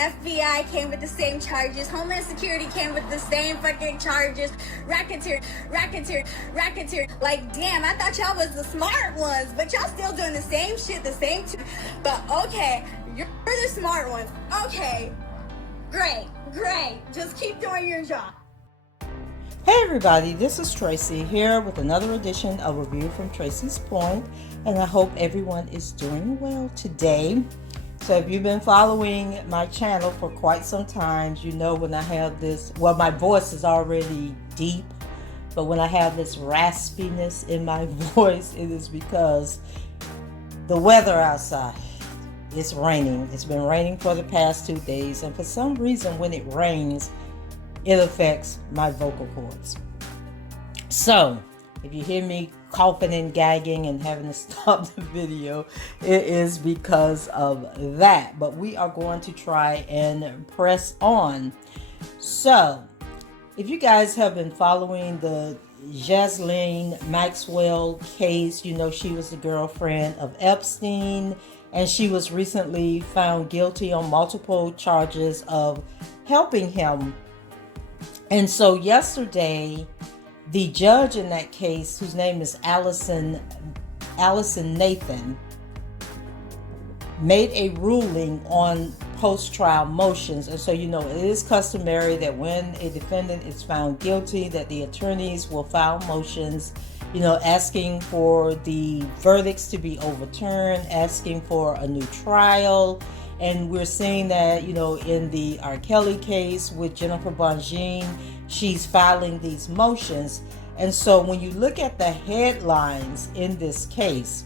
FBI came with the same charges. Homeland Security came with the same fucking charges. Racketeer. Like, damn, I thought y'all was the smart ones, but y'all still doing the same shit, But okay, you're the smart ones. Okay, great. Just keep doing your job. Hey everybody, this is Tracy here with another edition of A View from Tracy's Point, and I hope everyone is doing well today. So if you've been following my channel for quite some time, you know when I have this, well, my voice is already deep, but when I have this raspiness in my voice, it is because the weather outside, it's raining. It's been raining for the past 2 days, and for some reason when it rains, it affects my vocal cords. So if you hear me coughing and gagging and having to stop the video, it is because of that. But we are going to try and press on. So if you guys have been following the Ghislaine Maxwell case, you know she was the girlfriend of Epstein, and she was recently found guilty on multiple charges of helping him. And so yesterday, the judge in that case, whose name is Alison Nathan, made a ruling on post-trial motions. And so, you know, it is customary that when a defendant is found guilty, that the attorneys will file motions, you know, asking for the verdicts to be overturned, asking for a new trial. And we're seeing that, you know, in the R. Kelly case with Jennifer Bongine, she's filing these motions. And so when you look at the headlines in this case,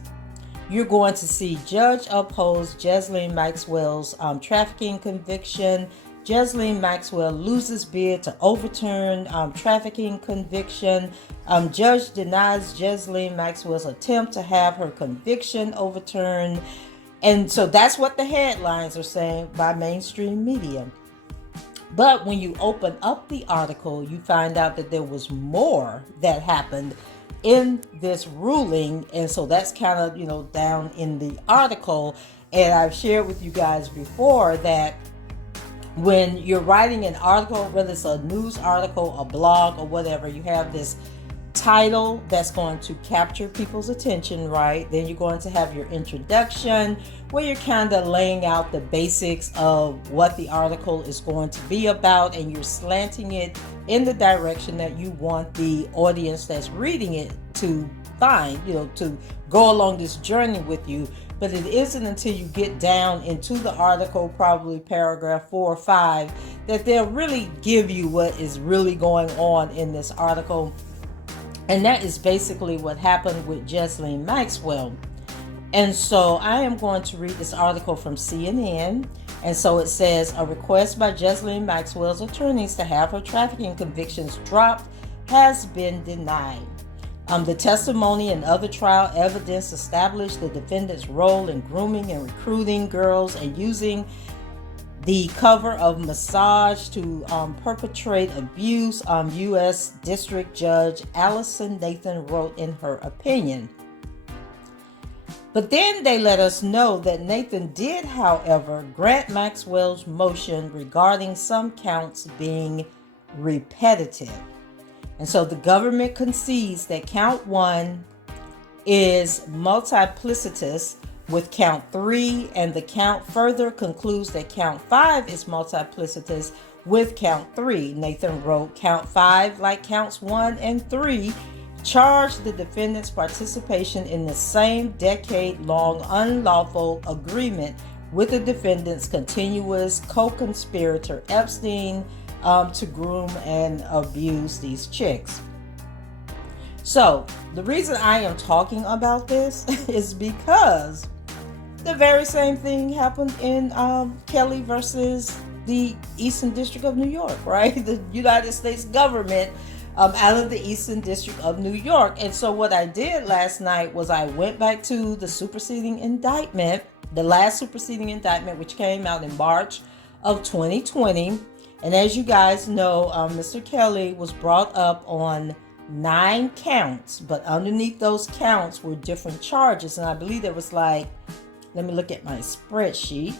you're going to see judge upholds Ghislaine Maxwell's trafficking conviction. Ghislaine Maxwell loses bid to overturn trafficking conviction. Judge denies Ghislaine Maxwell's attempt to have her conviction overturned. And so that's what the headlines are saying by mainstream media. But when you open up the article, you find out that there was more that happened in this ruling. And so that's kind of, you know, down in the article. And I've shared with you guys before that when you're writing an article, whether it's a news article, a blog, or whatever, you have this title that's going to capture people's attention, right? Then you're going to have your introduction where you're kind of laying out the basics of what the article is going to be about, and you're slanting it in the direction that you want the audience that's reading it to find, you know, to go along this journey with you. But it isn't until you get down into the article, probably paragraph 4 or 5, that they'll really give you what is really going on in this article. And that is basically what happened with Ghislaine Maxwell. And so I am going to read this article from CNN. And so it says, a request by Ghislaine Maxwell's attorneys to have her trafficking convictions dropped has been denied. The testimony and other trial evidence established the defendant's role in grooming and recruiting girls and using the cover of massage to perpetrate abuse, U.S. District Judge Alison Nathan wrote in her opinion. But then they let us know that Nathan did, however, grant Maxwell's motion regarding some counts being repetitive. And so the government concedes that count 1 is multiplicitous with count 3, and the count further concludes that count 5 is multiplicitous with count 3. Nathan wrote, count 5, like counts 1 and 3, charged the defendant's participation in the same decade-long unlawful agreement with the defendant's continuous co-conspirator Epstein to groom and abuse these chicks. So the reason I am talking about this is because The very same thing happened in Kelly versus the Eastern District of New York, right? The United States government out of the Eastern District of New York. And so what I did last night was I went back to the superseding indictment, the last superseding indictment, which came out in March of 2020. And as you guys know, Mr. Kelly was brought up on 9 counts, but underneath those counts were different charges. And I believe there was like, let me look at my spreadsheet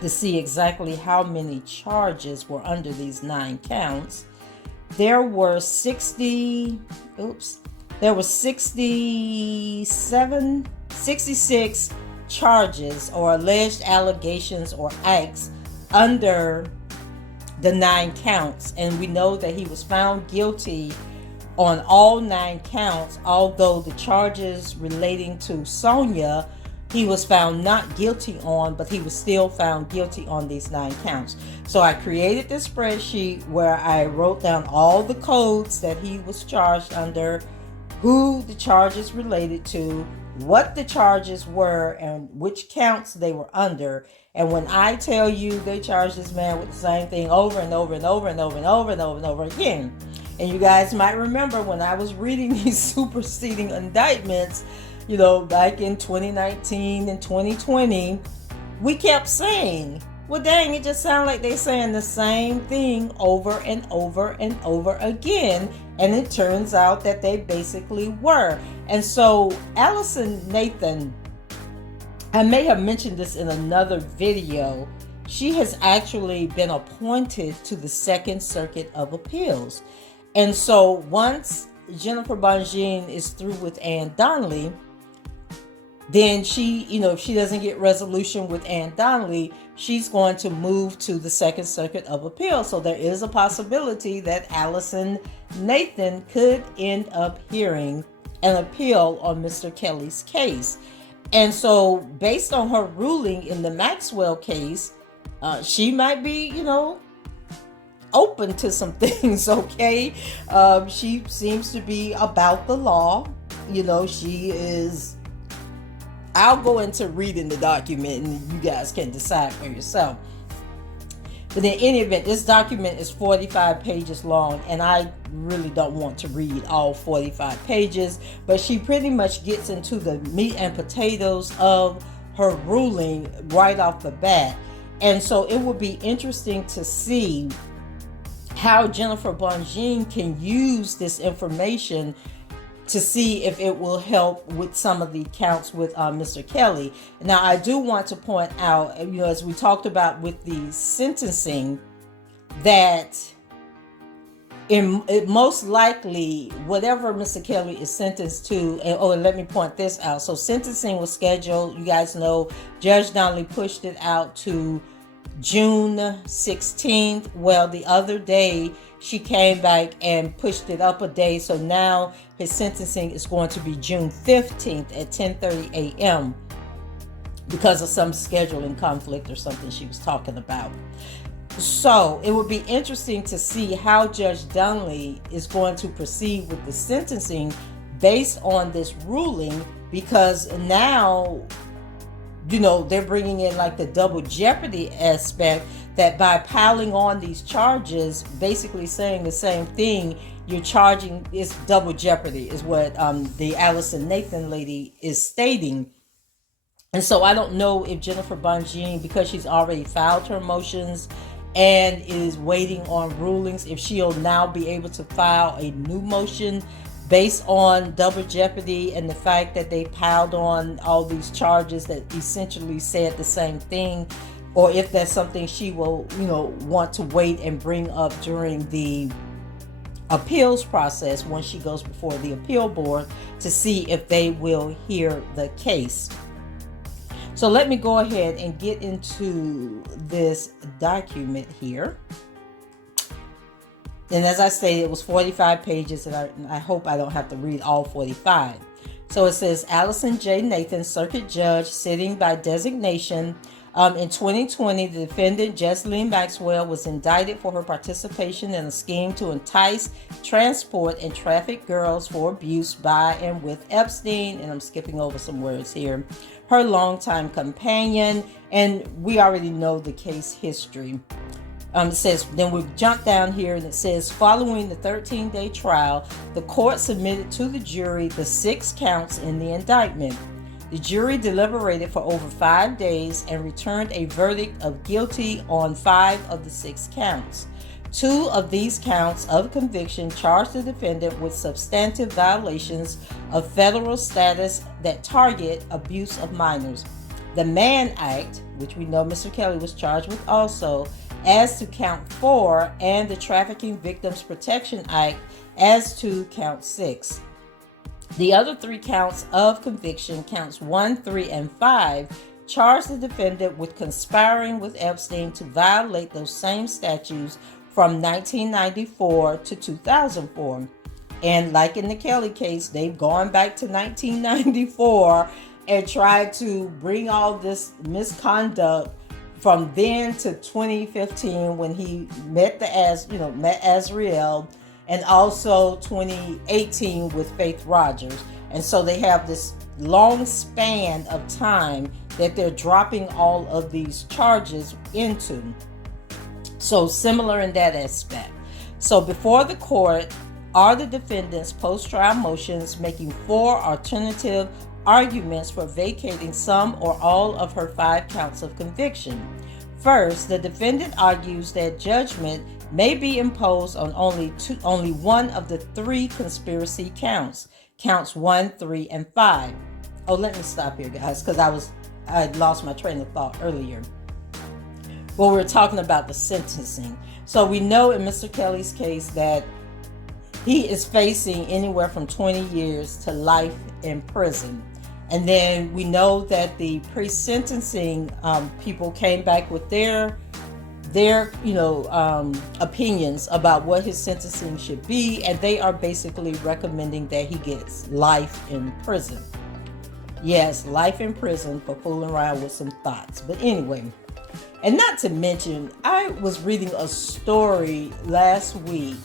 to see exactly how many charges were under these 9 counts. There were 66 charges or alleged allegations or acts under the 9 counts. And we know that he was found guilty on all 9 counts, although the charges relating to Sonia, he was found not guilty on, but he was still found guilty on these 9 counts. So I created this spreadsheet where I wrote down all the codes that he was charged under, who the charges related to, what the charges were, and which counts they were under. And when I tell you they charged this man with the same thing over and over and over and over and over and over and over again. And you guys might remember when I was reading these superseding indictments, you know, back in 2019 and 2020, we kept saying, well, dang, it just sounds like they're saying the same thing over and over and over again. And it turns out that they basically were. And so Alison Nathan, I may have mentioned this in another video, she has actually been appointed to the Second Circuit of Appeals. And so once Jennifer Bonjean is through with Ann Donnelly, then she, you know, if she doesn't get resolution with Ann Donnelly, she's going to move to the Second Circuit of Appeals. So there is a possibility that Alison Nathan could end up hearing an appeal on Mr. Kelly's case. And so based on her ruling in the Maxwell case, she might be, you know, open to some things, okay? She seems to be about the law. You know, she is... I'll go into reading the document and you guys can decide for yourself. But in any event, this document is 45 pages long, and I really don't want to read all 45 pages, but she pretty much gets into the meat and potatoes of her ruling right off the bat. And so it would be interesting to see how Jennifer Bonjean can use this information to see if it will help with some of the counts with Mr. Kelly. Now, I do want to point out, you know, as we talked about with the sentencing, that it most likely, whatever Mr. Kelly is sentenced to, and let me point this out. So sentencing was scheduled, you guys know, Judge Donnelly pushed it out to June 16th. Well, the other day, she came back and pushed it up a day. So now his sentencing is going to be June 15th at 10:30 a.m. because of some scheduling conflict or something she was talking about. So it would be interesting to see how Judge Donnelly is going to proceed with the sentencing based on this ruling, because now, you know, they're bringing in like the double jeopardy aspect, that by piling on these charges, basically saying the same thing, you're charging, it's double jeopardy is what the Alison Nathan lady is stating. And so I don't know if Jennifer Bonjean, because she's already filed her motions and is waiting on rulings, if she'll now be able to file a new motion based on double jeopardy and the fact that they piled on all these charges that essentially said the same thing, or if that's something she will, you know, want to wait and bring up during the appeals process once she goes before the appeal board to see if they will hear the case. So let me go ahead and get into this document here. And as I stated, it was 45 pages, and I hope I don't have to read all 45. So it says, Alison J. Nathan, Circuit Judge, sitting by designation In 2020, the defendant, Ghislaine Maxwell, was indicted for her participation in a scheme to entice, transport, and traffic girls for abuse by and with Epstein, and I'm skipping over some words here, her longtime companion, and we already know the case history. It says, then we jump down here and it says, following the 13-day trial, the court submitted to the jury the 6 counts in the indictment. The jury deliberated for over 5 days and returned a verdict of guilty on 5 of the 6 counts. 2 of these counts of conviction charged the defendant with substantive violations of federal status that target abuse of minors. The Mann Act, which we know Mr. Kelly was charged with also, as to count 4, and the Trafficking Victims Protection Act as to count 6. The other 3 counts of conviction, counts 1, 3, and 5, charge the defendant with conspiring with Epstein to violate those same statutes from 1994 to 2004. And like in the Kelly case, they've gone back to 1994 and tried to bring all this misconduct from then to 2015 when he met Azriel, and also 2018 with Faith Rogers. And so they have this long span of time that they're dropping all of these charges into. So similar in that aspect. So before the court are the defendant's post-trial motions making 4 alternative arguments for vacating some or all of her 5 counts of conviction. First, the defendant argues that judgment may be imposed on only one of the 3 conspiracy counts, counts 1, 3, and 5. Oh, let me stop here, guys, because I lost my train of thought earlier. Well, we're talking about the sentencing. So we know in Mr. Kelly's case that he is facing anywhere from 20 years to life in prison. And then we know that the pre-sentencing people came back with their opinions about what his sentencing should be, and they are basically recommending that he gets life in prison. Yes, life in prison for fooling around with some thoughts. But anyway, and not to mention, I was reading a story last week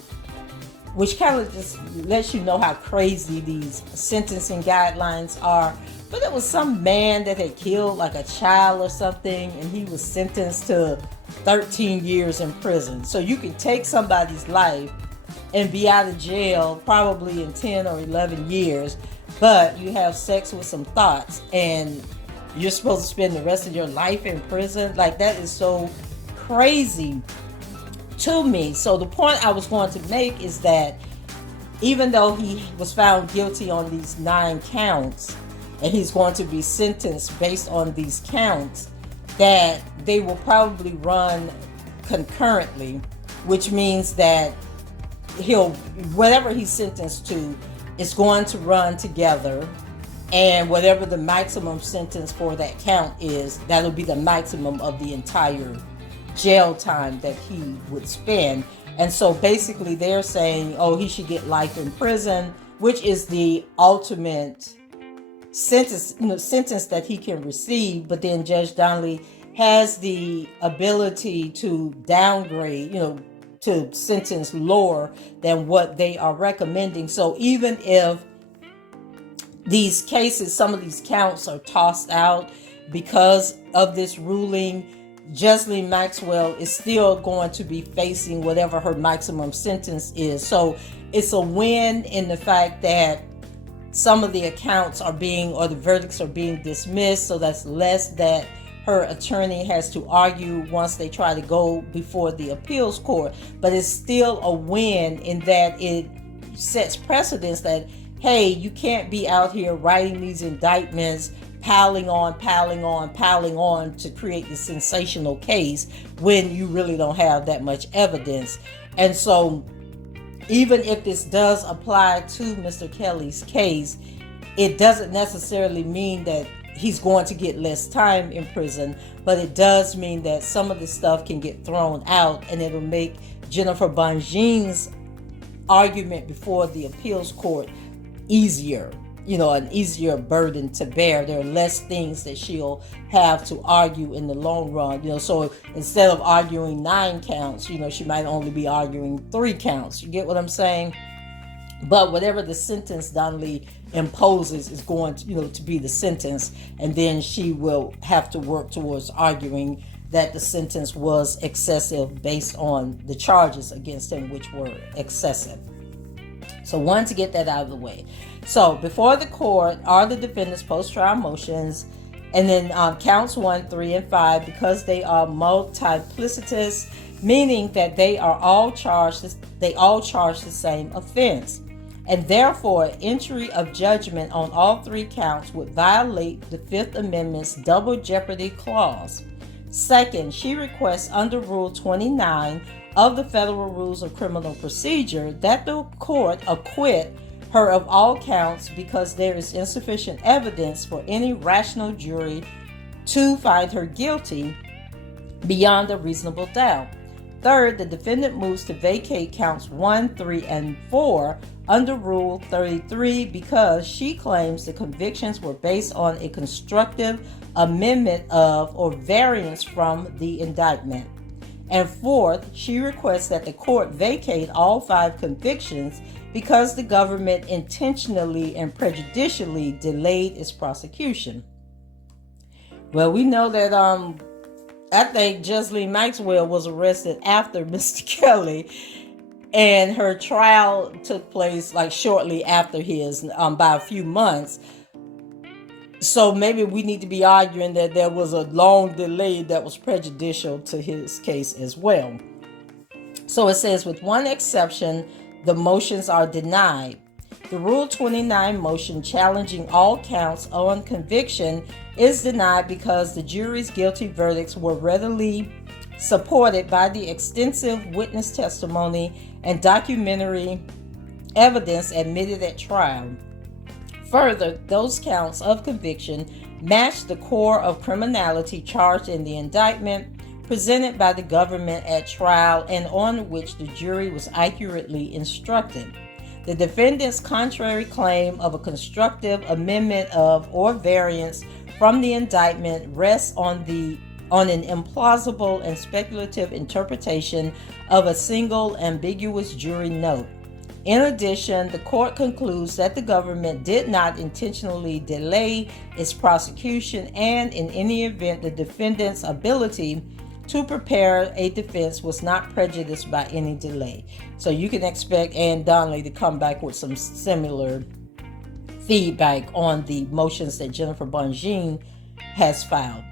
which kind of just lets you know how crazy these sentencing guidelines are. But it was some man that had killed like a child or something, and he was sentenced to 13 years in prison. So you can take somebody's life and be out of jail probably in 10 or 11 years, but you have sex with some thoughts and you're supposed to spend the rest of your life in prison. Like, that is so crazy to me. So the point I was going to make is that even though he was found guilty on these 9 counts, and he's going to be sentenced based on these counts, that they will probably run concurrently, which means that whatever he's sentenced to is going to run together, and whatever the maximum sentence for that count is, that'll be the maximum of the entire jail time that he would spend. And so basically they're saying, oh, he should get life in prison, which is the ultimate sentence that he can receive. But then Judge Donnelly has the ability to downgrade, to sentence lower than what they are recommending. So even if these cases, some of these counts are tossed out because of this ruling, Ghislaine Maxwell is still going to be facing whatever her maximum sentence is. So it's a win in the fact that some of the accounts or the verdicts are being dismissed. So that's less that her attorney has to argue once they try to go before the appeals court. But it's still a win in that it sets precedence that, hey, you can't be out here writing these indictments, piling on to create this sensational case when you really don't have that much evidence. And so even if this does apply to Mr. Kelly's case, it doesn't necessarily mean that he's going to get less time in prison, but it does mean that some of the stuff can get thrown out, and it'll make Jennifer Bonjean's argument before the appeals court easier. an easier burden to bear. There are less things that she'll have to argue in the long run. So instead of arguing 9 counts, she might only be arguing 3 counts. You get what I'm saying? But whatever the sentence Donnelly imposes is going to, to be the sentence. And then she will have to work towards arguing that the sentence was excessive based on the charges against him, which were excessive. So wanted to get that out of the way. So before the court are the defendant's post-trial motions, and then counts 1, 3, and 5, because they are multiplicitous, meaning that they all charge the same offense. And therefore, entry of judgment on all 3 counts would violate the Fifth Amendment's double jeopardy clause. Second, she requests under Rule 29 of the Federal Rules of Criminal Procedure that the court acquit her of all counts because there is insufficient evidence for any rational jury to find her guilty beyond a reasonable doubt. Third, the defendant moves to vacate counts 1, 3, and 4 under Rule 33 because she claims the convictions were based on a constructive amendment of or variance from the indictment. And fourth, she requests that the court vacate all 5 convictions because the government intentionally and prejudicially delayed its prosecution. Well, we know that I think Jocelyn Maxwell was arrested after Mr. Kelly, and her trial took place shortly after his, by a few months. So maybe we need to be arguing that there was a long delay that was prejudicial to his case as well. So it says, with one exception, the motions are denied. The Rule 29 motion challenging all counts on conviction is denied because the jury's guilty verdicts were readily supported by the extensive witness testimony and documentary evidence admitted at trial. Further, those counts of conviction match the core of criminality charged in the indictment presented by the government at trial and on which the jury was accurately instructed. The defendant's contrary claim of a constructive amendment of or variance from the indictment rests on an implausible and speculative interpretation of a single ambiguous jury note. In addition, the court concludes that the government did not intentionally delay its prosecution, and in any event, the defendant's ability to prepare a defense was not prejudiced by any delay. So you can expect Ann Donnelly to come back with some similar feedback on the motions that Jennifer Bongine has filed.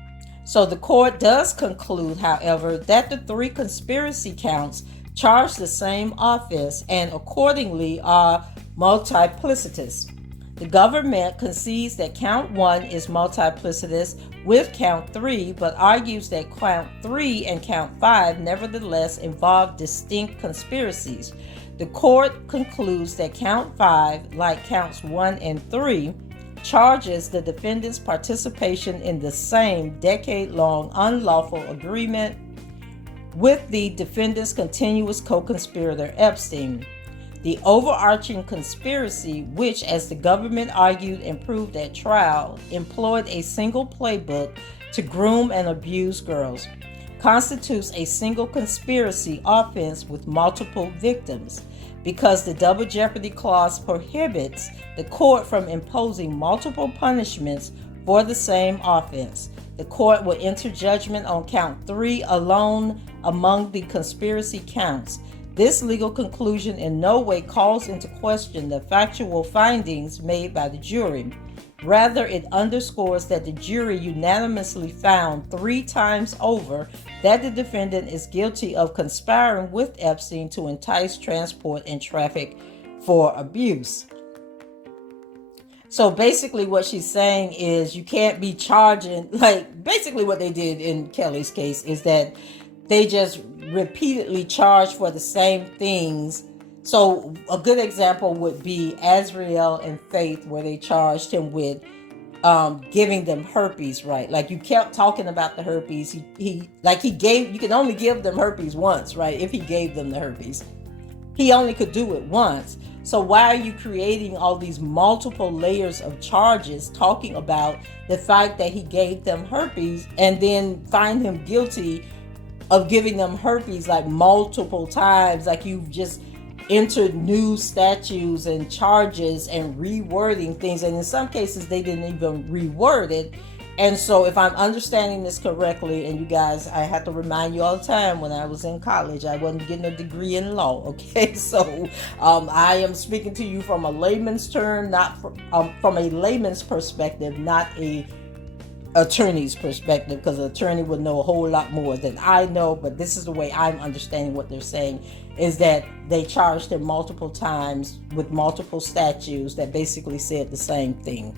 So the court does conclude, however, that the 3 conspiracy counts charge the same offense and accordingly are multiplicitous. The government concedes that count 1 is multiplicitous with count 3, but argues that count 3 and count 5 nevertheless involve distinct conspiracies. The court concludes that count 5, like counts 1 and 3, charges the defendant's participation in the same decade-long unlawful agreement with the defendant's continuous co-conspirator Epstein. The overarching conspiracy, which, as the government argued and proved at trial, employed a single playbook to groom and abuse girls, constitutes a single conspiracy offense with multiple victims. Because the double jeopardy clause prohibits the court from imposing multiple punishments for the same offense, the court will enter judgment on count 3 alone among the conspiracy counts. This legal conclusion in no way calls into question the factual findings made by the jury. Rather, it underscores that the jury unanimously found 3 times over that the defendant is guilty of conspiring with Epstein to entice, transport, and traffic for abuse. So basically what she's saying is you can't be charging, basically what they did in Kelly's case is that they just repeatedly charged for the same things. So a good example would be Azriel and Faith, where they charged him with giving them herpes, right? Like you kept talking about the herpes. You can only give them herpes once, right? If he gave them the herpes. He only could do it once. So why are you creating all these multiple layers of charges talking about the fact that he gave them herpes and then find him guilty of giving them herpes like multiple times? Like you've just entered new statutes and charges and rewording things. And in some cases, they didn't even reword it. And so if I'm understanding this correctly, and you guys, I have to remind you all the time, when I was in college, I wasn't getting a degree in law, okay? So I am speaking to you from a layman's term, not from a layman's perspective, not a attorney's perspective, because an attorney would know a whole lot more than I know. But this is the way I'm understanding what they're saying, is that they charged him multiple times with multiple statutes that basically said the same thing.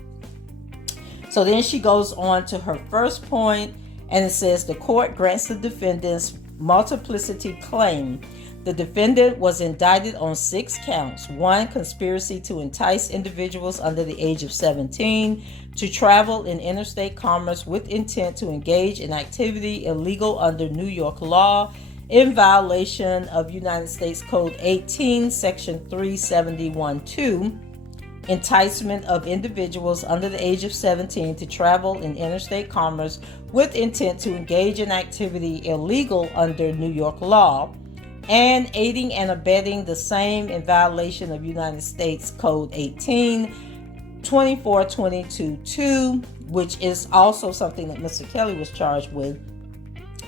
So then she goes on to her first point, and it says the court grants the defendant's multiplicity claim. The defendant was indicted on 6 counts. 1, conspiracy to entice individuals under the age of 17 to travel in interstate commerce with intent to engage in activity illegal under New York law in violation of United States Code 18, Section 371(2). Enticement of individuals under the age of 17 to travel in interstate commerce with intent to engage in activity illegal under New York law, and aiding and abetting the same in violation of United States Code 18, 2422(2), which is also something that Mr. Kelly was charged with.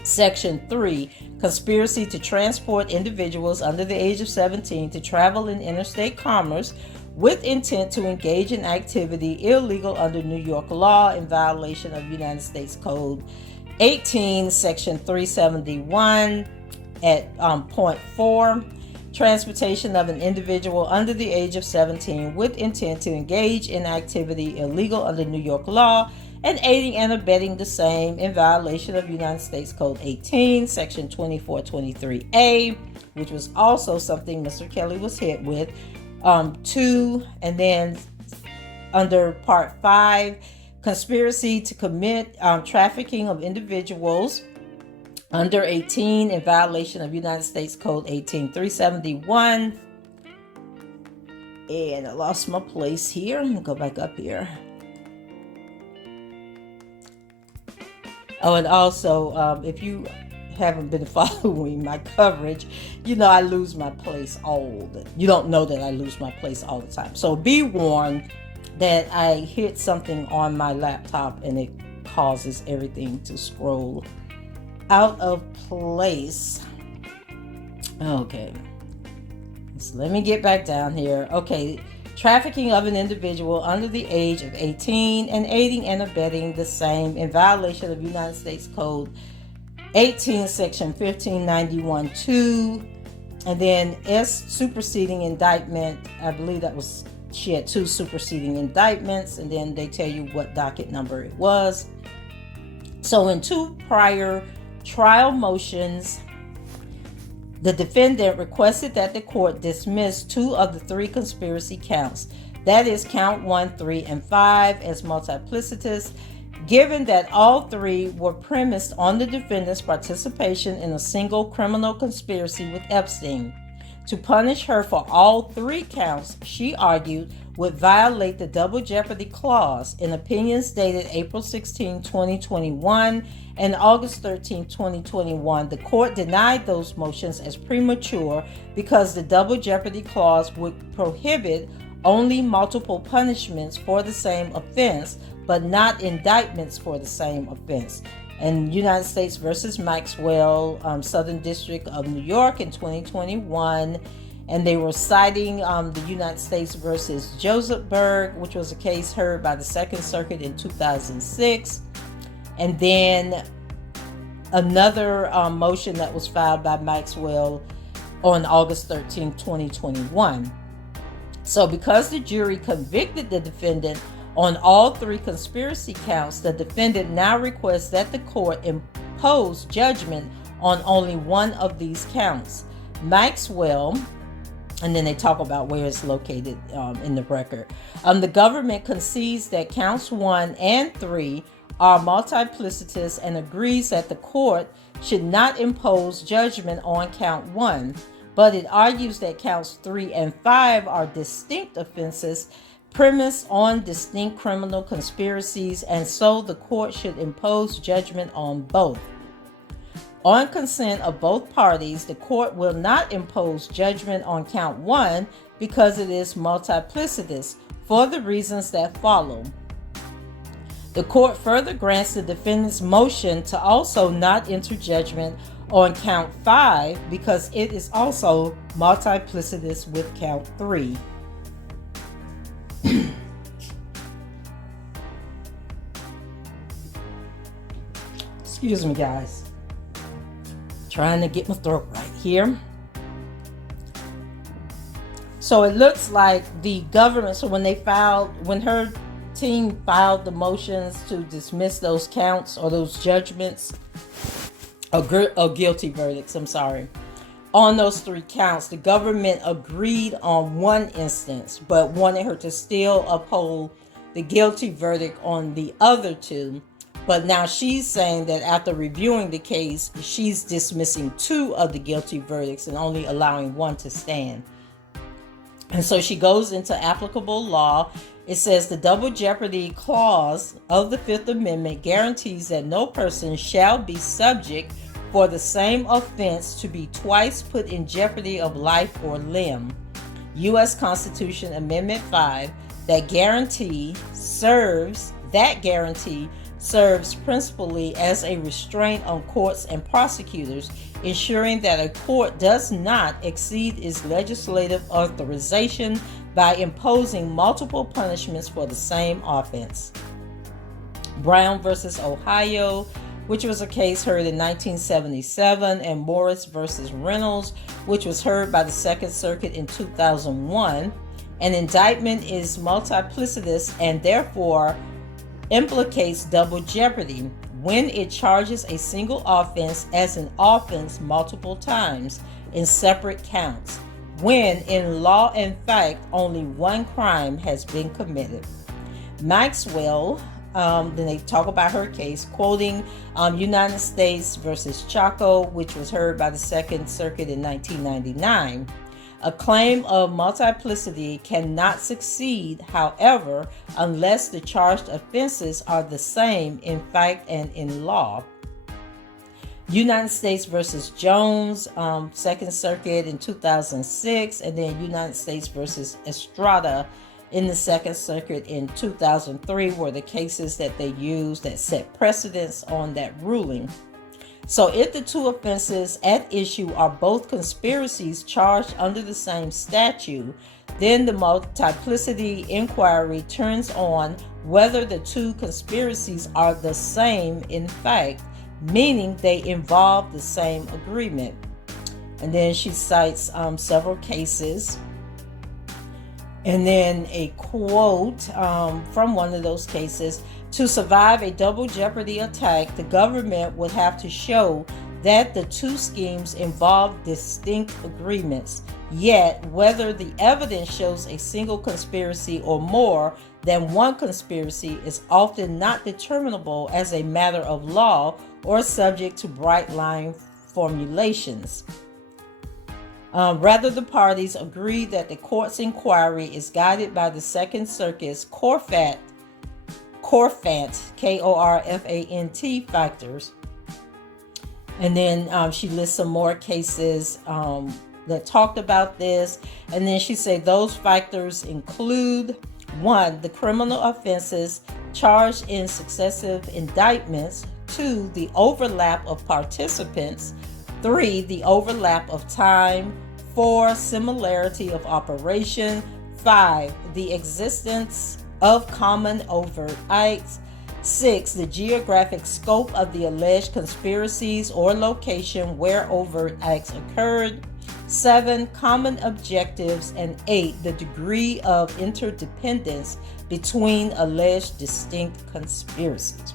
Section 3, conspiracy to transport individuals under the age of 17 to travel in interstate commerce with intent to engage in activity illegal under New York law in violation of United States Code 18, Section 371 at point 4. Transportation of an individual under the age of 17 with intent to engage in activity illegal under New York law, and aiding and abetting the same in violation of United States Code 18, Section 2423A, which was also something Mr. Kelly was hit with. 2, and then under Part 5, conspiracy to commit trafficking of individuals under 18 in violation of United States Code 18371. And I lost my place here. I'm gonna go back up here. Oh, and also, if you haven't been following my coverage, you know I lose my place you don't know that I lose my place all the time. So be warned that I hit something on my laptop and it causes everything to scroll out of place. Okay, so let me get back down here. Okay, trafficking of an individual under the age of 18 and aiding and abetting the same in violation of United States Code 18, Section 1591(2), and then S, superseding indictment. I believe that was, she had 2 superseding indictments, and then they tell you what docket number it was. So in 2 prior trial motions, the defendant requested that the court dismiss 2 of the 3 conspiracy counts. That is count 1, 3, and 5 as multiplicitous, given that all 3 were premised on the defendant's participation in a single criminal conspiracy with Epstein. To punish her for all 3 counts, she argued, would violate the double jeopardy clause. In opinions dated April 16, 2021 and August 13, 2021, the court denied those motions as premature because the double jeopardy clause would prohibit only multiple punishments for the same offense, but not indictments for the same offense. And United States versus Maxwell, Southern District of New York in 2021, and they were citing the United States versus Josephburg, which was a case heard by the Second Circuit in 2006. And then another motion that was filed by Maxwell on August 13, 2021. So because the jury convicted the defendant on all 3 conspiracy counts, the defendant now requests that the court impose judgment on only one of these counts. Maxwell, and then they talk about where it's located in the record. The government concedes that counts 1 and 3 are multiplicitous and agrees that the court should not impose judgment on count 1. but it argues that counts 3 and 5 are distinct offenses premised on distinct criminal conspiracies, and so the court should impose judgment on both. On consent of both parties, the court will not impose judgment on count 1 because it is multiplicitous for the reasons that follow. The court further grants the defendant's motion to also not enter judgment on count 5 because it is also multiplicitous with count 3. Excuse me, guys. Trying to get my throat right here. So it looks like the government, so when her team filed the motions to dismiss those counts or those judgments, or guilty verdicts, on those 3 counts, the government agreed on one instance, but wanted her to still uphold the guilty verdict on the other 2. But now she's saying that after reviewing the case, she's dismissing 2 of the guilty verdicts and only allowing 1 to stand. And so she goes into applicable law. It says the double jeopardy clause of the Fifth Amendment guarantees that no person shall be subject for the same offense to be twice put in jeopardy of life or limb. U.S. Constitution Amendment 5, that guarantee serves principally as a restraint on courts and prosecutors, ensuring that a court does not exceed its legislative authorization by imposing multiple punishments for the same offense. Brown versus Ohio, which was a case heard in 1977, and Morris versus Reynolds, which was heard by the Second Circuit in 2001. An indictment is multiplicitous and therefore implicates double jeopardy when it charges a single offense as an offense multiple times in separate counts, when in law and fact only one crime has been committed. Maxwell, then they talk about her case, quoting United States versus Chaco, which was heard by the Second Circuit in 1999. A claim of multiplicity cannot succeed, however, unless the charged offenses are the same in fact and in law. United States versus Jones, Second Circuit in 2006, and then United States versus Estrada in the Second Circuit in 2003 were the cases that they used that set precedence on that ruling. So if the 2 offenses at issue are both conspiracies charged under the same statute, then the multiplicity inquiry turns on whether the 2 conspiracies are the same in fact, meaning they involve the same agreement. And then she cites several cases. And then a quote from one of those cases: to survive a double jeopardy attack, the government would have to show that the 2 schemes involve distinct agreements. Yet, whether the evidence shows a single conspiracy or more than one conspiracy is often not determinable as a matter of law or subject to bright line formulations. Rather, the parties agree that the court's inquiry is guided by the Second Circuit's Korfant, Korfant factors. And then she lists some more cases that talked about this. And then she said those factors include: 1, the criminal offenses charged in successive indictments; 2, the overlap of participants; 3, the overlap of time; 4, similarity of operation; 5, the existence of common overt acts; 6, the geographic scope of the alleged conspiracies or location where overt acts occurred; 7, common objectives; and 8, the degree of interdependence between alleged distinct conspiracies.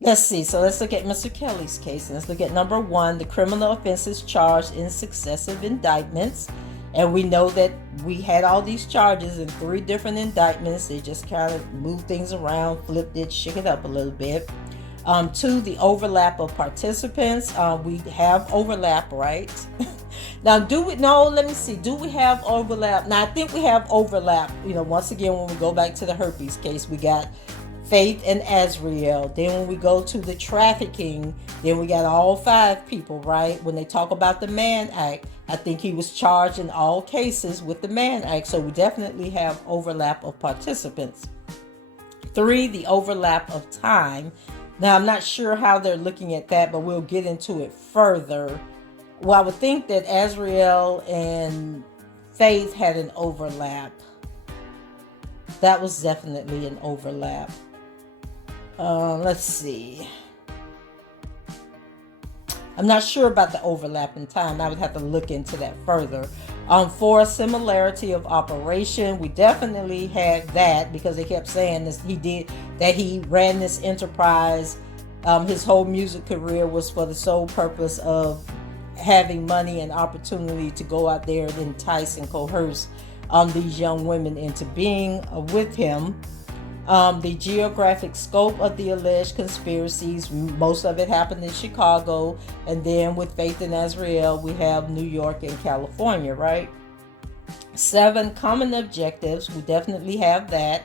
Let's see. So let's look at Mr. Kelly's case. Let's look at number 1, the criminal offenses charged in successive indictments. And we know that we had all these charges in 3 different indictments. They just kind of moved things around, flipped it, shook it up a little bit. 2, the overlap of participants. We have overlap, right? Now, let me see. Do we have overlap? Now, I think we have overlap. Once again, when we go back to the herpes case, we got Faith and Azriel. Then when we go to the trafficking, then we got all 5 people, right? When they talk about the Mann Act, I think he was charged in all cases with the Mann Act. So we definitely have overlap of participants. 3, the overlap of time. Now, I'm not sure how they're looking at that, but we'll get into it further. Well, I would think that Azriel and Faith had an overlap. That was definitely an overlap. Let's see. I'm not sure about the overlap in time. I would have to look into that further. 4, similarity of operation. We definitely had that because they kept saying this. He ran this enterprise. His whole music career was for the sole purpose of having money and opportunity to go out there and entice and coerce these young women into being with him. The geographic scope of the alleged conspiracies, most of it happened in Chicago, and then with Faith and Azriel, we have New York and California, right? 7, common objectives, we definitely have that.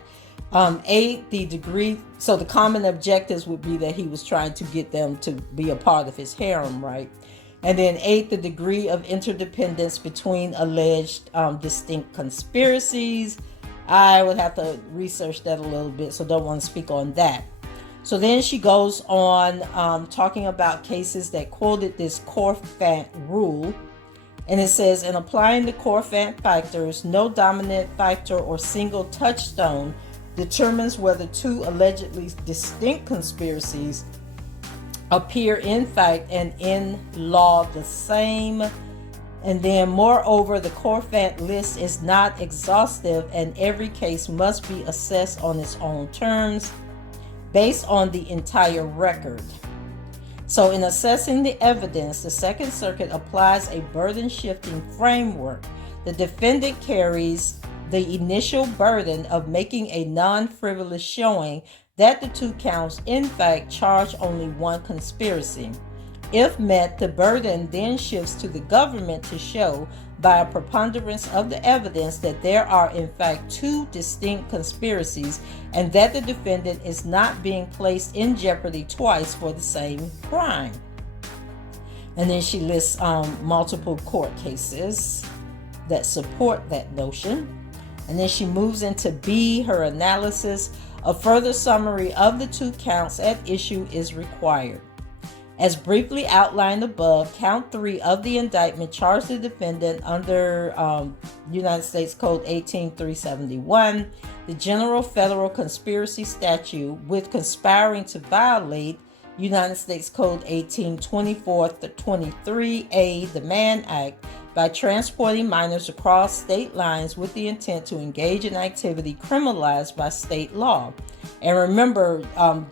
8, the degree, so the common objectives would be that he was trying to get them to be a part of his harem, right? And then 8, the degree of interdependence between alleged distinct conspiracies. I would have to research that a little bit, so don't want to speak on that. So then she goes on talking about cases that quoted this Korfant rule. And it says, in applying the Korfant factors, no dominant factor or single touchstone determines whether 2 allegedly distinct conspiracies appear in fact and in law the same. And then moreover, the Korfant list is not exhaustive and every case must be assessed on its own terms based on the entire record. So in assessing the evidence, the Second Circuit applies a burden shifting framework. The defendant carries the initial burden of making a non-frivolous showing that the 2 counts in fact charge only one conspiracy. If met, the burden then shifts to the government to show by a preponderance of the evidence that there are in fact 2 distinct conspiracies and that the defendant is not being placed in jeopardy twice for the same crime. And then she lists multiple court cases that support that notion. And then she moves into B, her analysis. A further summary of the 2 counts at issue is required. As briefly outlined above, count 3 of the indictment charged the defendant under United States Code 18371, the General Federal Conspiracy Statute, with conspiring to violate United States Code 1824-23A, the Mann Act, by transporting minors across state lines with the intent to engage in activity criminalized by state law. And remember,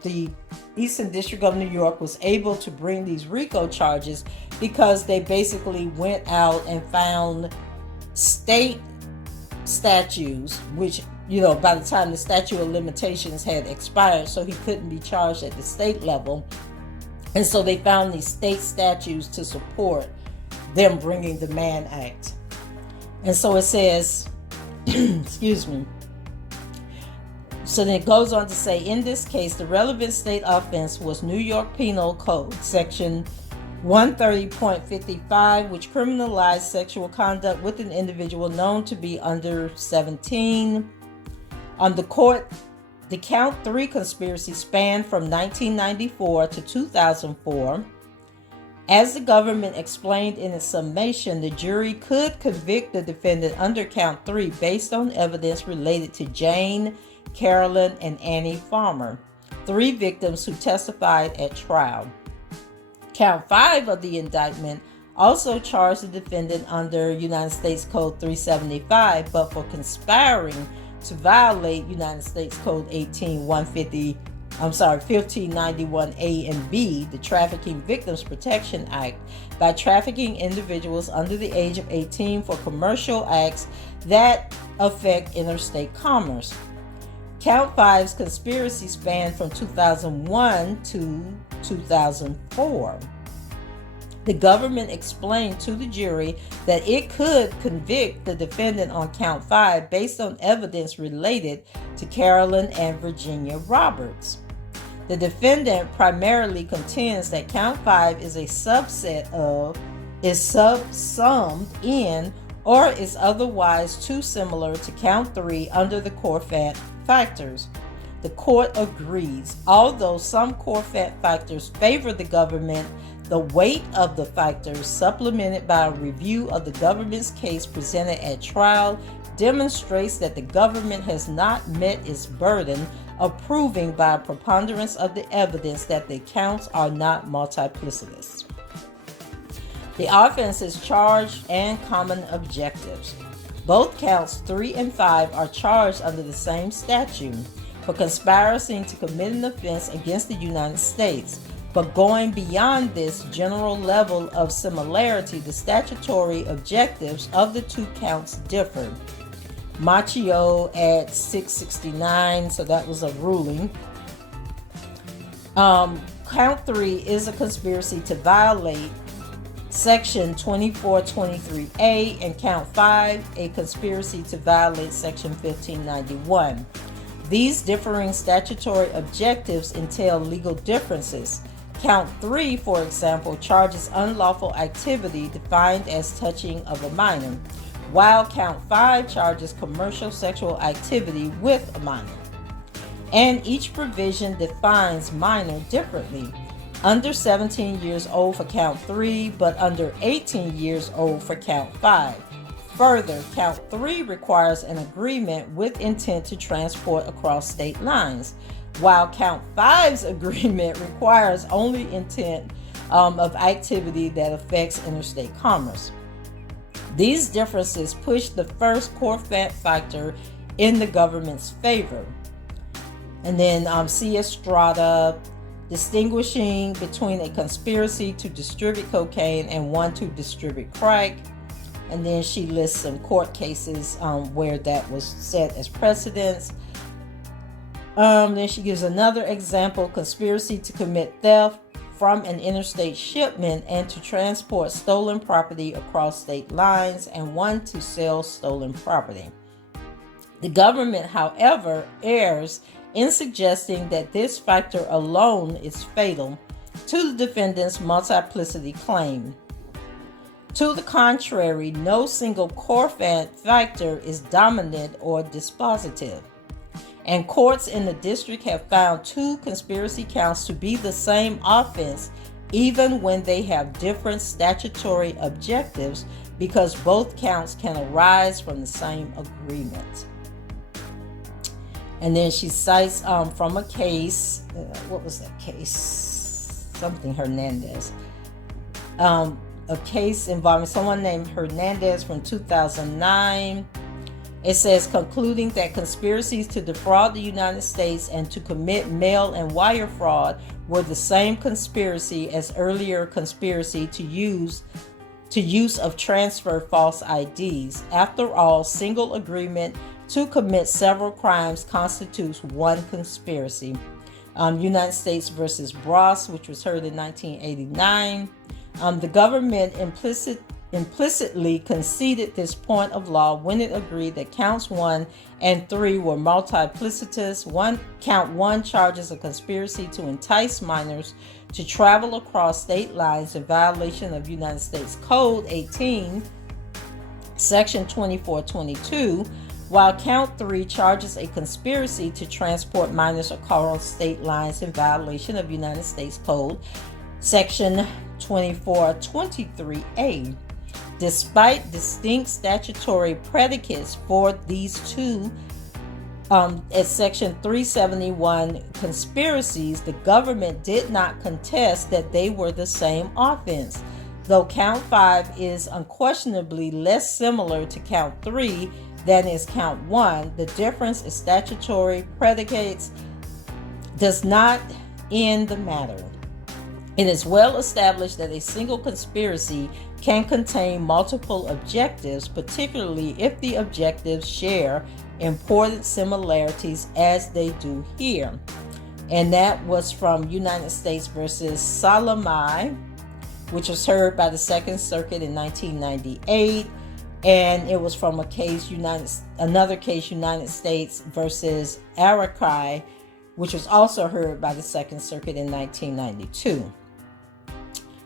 the Eastern District of New York was able to bring these RICO charges because they basically went out and found state statutes, which, by the time the statute of limitations had expired, so he couldn't be charged at the state level. And so they found these state statutes to support them bringing the Mann Act. And so it says, excuse me. So then it goes on to say, in this case, the relevant state offense was New York Penal Code, section 130.55, which criminalized sexual conduct with an individual known to be under 17. The count 3 conspiracy spanned from 1994 to 2004. As the government explained in its summation, the jury could convict the defendant under count 3 based on evidence related to Jane, Carolyn, and Annie Farmer, 3 victims who testified at trial. Count 5 of the indictment also charged the defendant under United States Code 375, but for conspiring to violate United States Code 1591A and B, the Trafficking Victims Protection Act, by trafficking individuals under the age of 18 for commercial acts that affect interstate commerce. Count 5's conspiracy spanned from 2001 to 2004. The government explained to the jury that it could convict the defendant on Count 5 based on evidence related to Carolyn and Virginia Roberts. The defendant primarily contends that Count 5 is a subset of, is subsumed in, or is otherwise too similar to Count 3 under the Korfant factors. The court agrees. Although some Korfant factors favor the government, the weight of the factors, supplemented by a review of the government's case presented at trial, demonstrates that the government has not met its burden of proving by a preponderance of the evidence that the counts are not multiplicitous. The offense is charged and common objectives. Both counts 3 and 5 are charged under the same statute for conspiring to commit an offense against the United States. But going beyond this general level of similarity, the statutory objectives of the two counts differ. Machio at 669, so that was a ruling. Count 3 is a conspiracy to violate Section 2423A, and Count 5 a conspiracy to violate Section 1591. These differing statutory objectives entail legal differences. Count 3, for example, charges unlawful activity defined as touching of a minor, while Count 5 charges commercial sexual activity with a minor. And each provision defines minor differently. Under 17 years old for Count 3, but under 18 years old for Count 5. Further, Count 3 requires an agreement with intent to transport across state lines, while Count 5's agreement requires only intent of activity that affects interstate commerce. These differences push the first Korfant factor in the government's favor. And then C. Estrada, distinguishing between a conspiracy to distribute cocaine and one to distribute crack. And then she lists some court cases where that was set as precedents. Then she gives another example: conspiracy to commit theft from an interstate shipment and to transport stolen property across state lines, and one to sell stolen property. The government, however, errs in suggesting that this factor alone is fatal to the defendant's multiplicity claim. To the contrary, no single Korfant factor is dominant or dispositive. And courts in the district have found two conspiracy counts to be the same offense, even when they have different statutory objectives, because both counts can arise from the same agreement. And then she cites from a case, what was that case? Something Hernandez. A case involving someone named Hernandez from 2009. It says, concluding that conspiracies to defraud the United States and to commit mail and wire fraud were the same conspiracy as earlier conspiracy to use of transfer false IDs. After all, single agreement to commit several crimes constitutes one conspiracy. United States versus Bross, which was heard in 1989. The government implicitly conceded this point of law when it agreed that counts 1 and 3 were multiplicitous. Count 1 charges a conspiracy to entice minors to travel across state lines in violation of United States Code 18, Section 2422, while count 3 charges a conspiracy to transport minors across state lines in violation of United States Code Section 2423A. Despite distinct statutory predicates for these two at Section 371 conspiracies, the government did not contest that they were the same offense. Though count 5 is unquestionably less similar to count 3 than is count 1, the difference in statutory predicates does not end the matter. It is well established that a single conspiracy can contain multiple objectives, particularly if the objectives share important similarities as they do here. And that was from United States versus Salami, which was heard by the Second Circuit in 1998. And it was from another case, United States versus Arakai, which was also heard by the Second Circuit in 1992.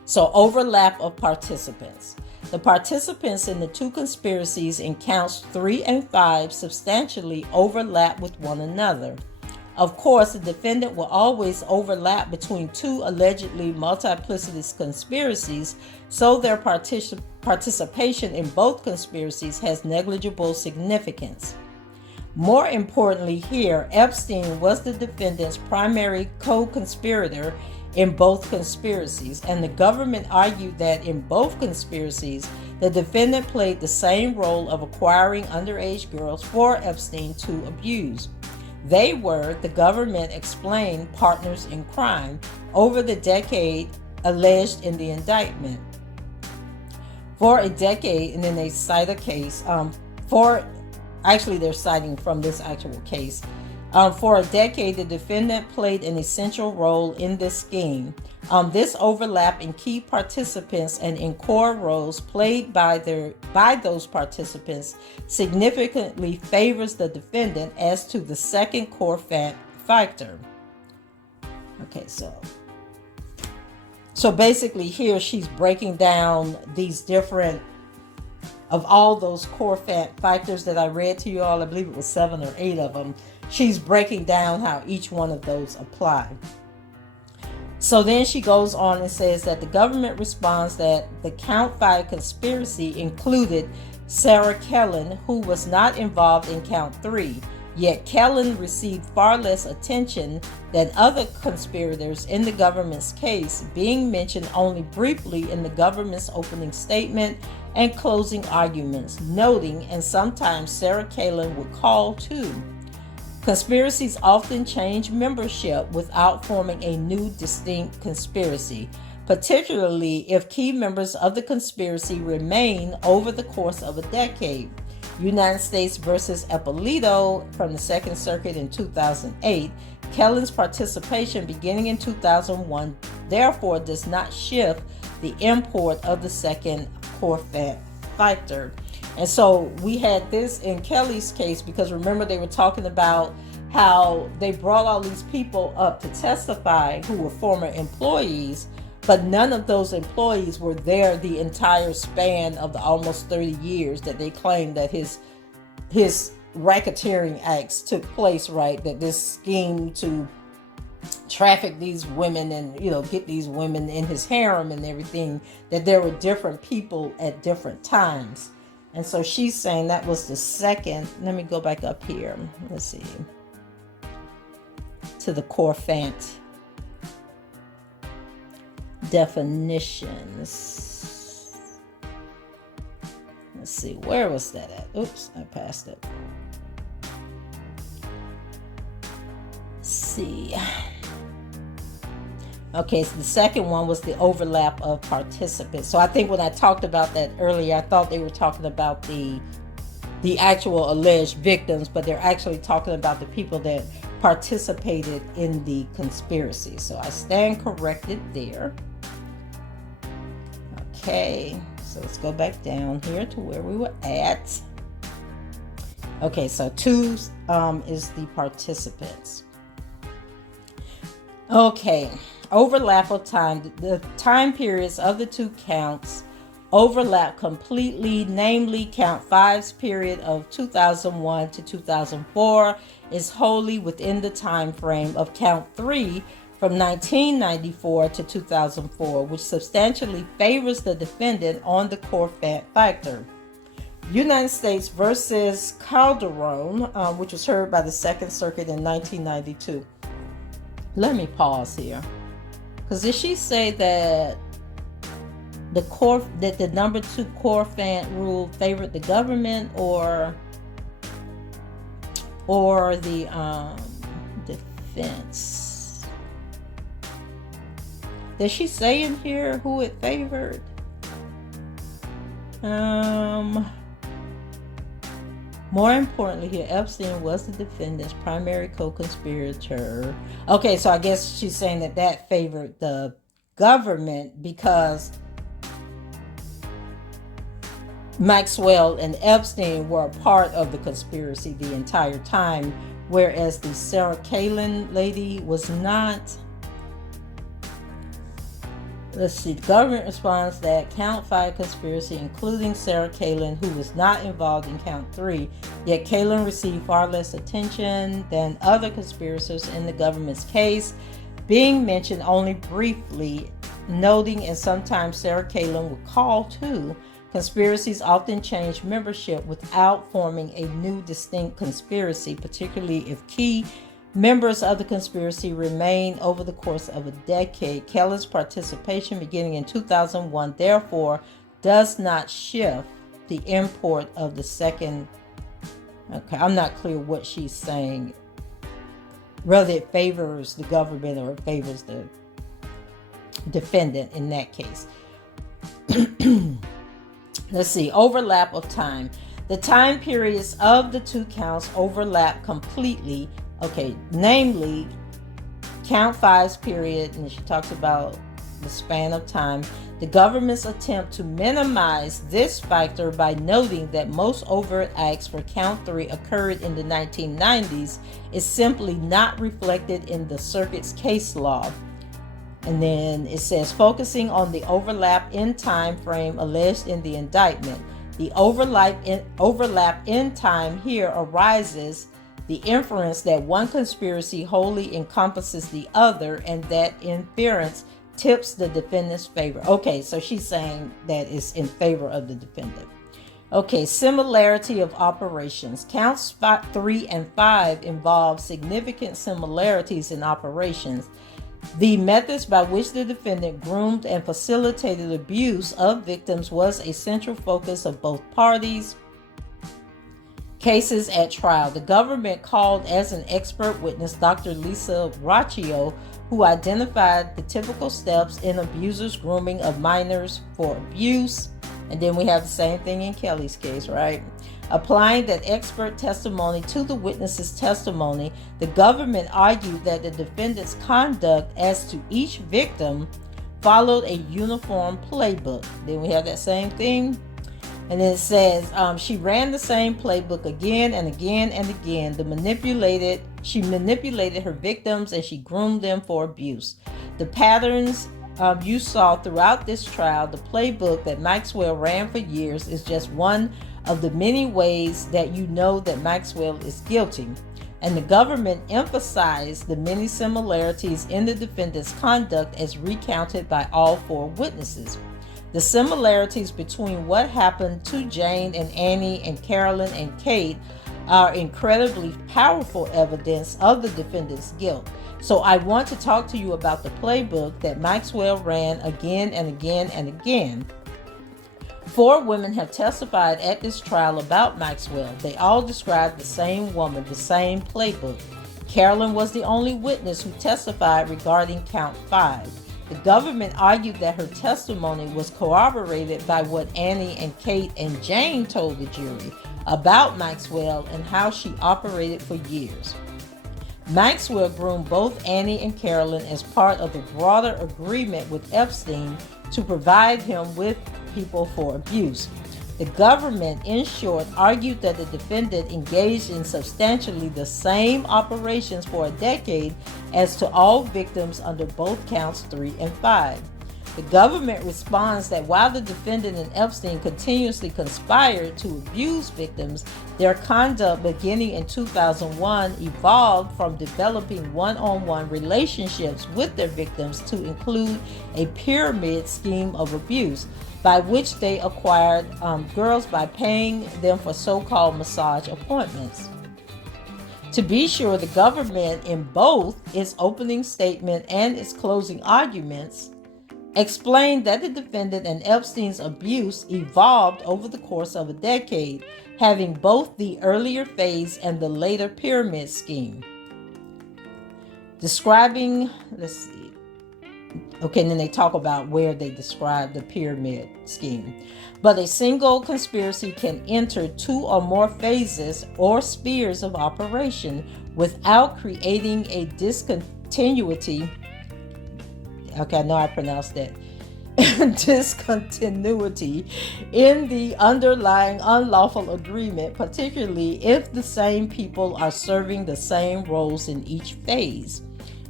So, overlap of participants. The participants in the two conspiracies in counts 3 and 5 substantially overlap with one another. Of course, the defendant will always overlap between two allegedly multiplicitous conspiracies, so their participation in both conspiracies has negligible significance. More importantly here, Epstein was the defendant's primary co-conspirator in both conspiracies, and the government argued that in both conspiracies, the defendant played the same role of acquiring underage girls for Epstein to abuse. They were, the government explained, partners in crime over the decade alleged in the indictment. For a decade, and then they cite a case, they're citing from this actual case. For a decade, the defendant played an essential role in this scheme. This overlap in key participants and in core roles played by those participants significantly favors the defendant as to the second Korfant factor. Okay, so basically here she's breaking down these different, of all those Korfant factors that I read to you all, I believe it was 7 or 8 of them. She's breaking down how each one of those apply. So then she goes on and says that the government responds that the Count 5 conspiracy included Sarah Kellen, who was not involved in Count 3. Yet Kellen received far less attention than other conspirators in the government's case, being mentioned only briefly in the government's opening statement and closing arguments, noting, and sometimes Sarah Kellen would call too. Conspiracies often change membership without forming a new distinct conspiracy, particularly if key members of the conspiracy remain over the course of a decade. United States versus Ippolito from the Second Circuit in 2008, Kellen's participation beginning in 2001 therefore does not shift the import of the second Korfant factor. And so we had this in Kelly's case because remember they were talking about how they brought all these people up to testify who were former employees, but none of those employees were there the entire span of the almost 30 years that they claimed that his racketeering acts took place, right? That this scheme to traffic these women and, get these women in his harem and everything, that there were different people at different times. And so she's saying that was the second. Let me go back up here. Let's see. To the Korfant definitions. Let's see, where was that at? Oops, I passed it. Let's see. Okay, so the second one was the overlap of participants. So I think when I talked about that earlier, I thought they were talking about the actual alleged victims, but they're actually talking about the people that participated in the conspiracy. So I stand corrected there. Okay, so let's go back down here to where we were at. Okay, so 2 is the participants. Okay, overlap of time. The time periods of the 2 counts overlap completely, namely Count 5's period of 2001 to 2004 is wholly within the time frame of Count 3 from 1994 to 2004, which substantially favors the defendant on the Korfant factor. United States versus Calderon, which was heard by the Second Circuit in 1992. Let me pause here, because did she say that the number 2 Korfant rule favored the government or the defense? Did she say in here who it favored? More importantly here, Epstein was the defendant's primary co-conspirator. Okay, so I guess she's saying that favored the government because Maxwell and Epstein were a part of the conspiracy the entire time, whereas the Sarah Palin lady was not. Let's see. The government responds that count 5 conspiracy, including Sarah Palin, who was not involved in count 3, yet Palin received far less attention than other conspirators in the government's case, being mentioned only briefly, noting and sometimes Sarah Palin would call too. Conspiracies often change membership without forming a new distinct conspiracy, particularly if key members of the conspiracy remain over the course of a decade. Kelly's participation beginning in 2001 therefore does not shift the import of the second. Okay, I'm not clear what she's saying. Whether it favors the government or it favors the defendant in that case. Let's see, overlap of time. The time periods of the two counts overlap completely. Okay, namely, count 5's period, and she talks about the span of time. The government's attempt to minimize this factor by noting that most overt acts for count 3 occurred in the 1990s is simply not reflected in the circuit's case law. And then it says, focusing on the overlap in time frame alleged in the indictment. The overlap in time here arises the inference that one conspiracy wholly encompasses the other, and that inference tips the defendant's favor. Okay, so she's saying that it's in favor of the defendant. Okay, similarity of operations. Counts 3 and 5 involve significant similarities in operations. The methods by which the defendant groomed and facilitated abuse of victims was a central focus of both parties' cases at trial. The government called as an expert witness Dr. Lisa Raccio, who identified the typical steps in abusers' grooming of minors for abuse. And then we have the same thing in Kelly's case, right? Applying that expert testimony to the witness's testimony, the government argued that the defendant's conduct as to each victim followed a uniform playbook. Then we have that same thing. And then it says, she ran the same playbook again and again and again. She manipulated her victims and she groomed them for abuse. The patterns you saw throughout this trial, the playbook that Maxwell ran for years, is just one of the many ways that you know that Maxwell is guilty. And the government emphasized the many similarities in the defendant's conduct as recounted by all 4 witnesses. The similarities between what happened to Jane and Annie and Carolyn and Kate are incredibly powerful evidence of the defendant's guilt. So I want to talk to you about the playbook that Maxwell ran again and again and again. 4 women have testified at this trial about Maxwell. They all described the same woman, the same playbook. Carolyn was the only witness who testified regarding count 5. The government argued that her testimony was corroborated by what Annie and Kate and Jane told the jury about Maxwell and how she operated for years. Maxwell groomed both Annie and Carolyn as part of a broader agreement with Epstein to provide him with people for abuse. The government, in short, argued that the defendant engaged in substantially the same operations for a decade as to all victims under both counts 3 and 5. The government responds that while the defendant and Epstein continuously conspired to abuse victims, their conduct beginning in 2001 evolved from developing one-on-one relationships with their victims to include a pyramid scheme of abuse, by which they acquired girls by paying them for so-called massage appointments. To be sure, the government, in both its opening statement and its closing arguments, explained that the defendant and Epstein's abuse evolved over the course of a decade, having both the earlier phase and the later pyramid scheme. Describing, Okay, and then they talk about where they describe the pyramid scheme. But a single conspiracy can enter 2 or more phases or spheres of operation without creating a discontinuity. Okay, I know I pronounced that. Discontinuity in the underlying unlawful agreement, particularly if the same people are serving the same roles in each phase.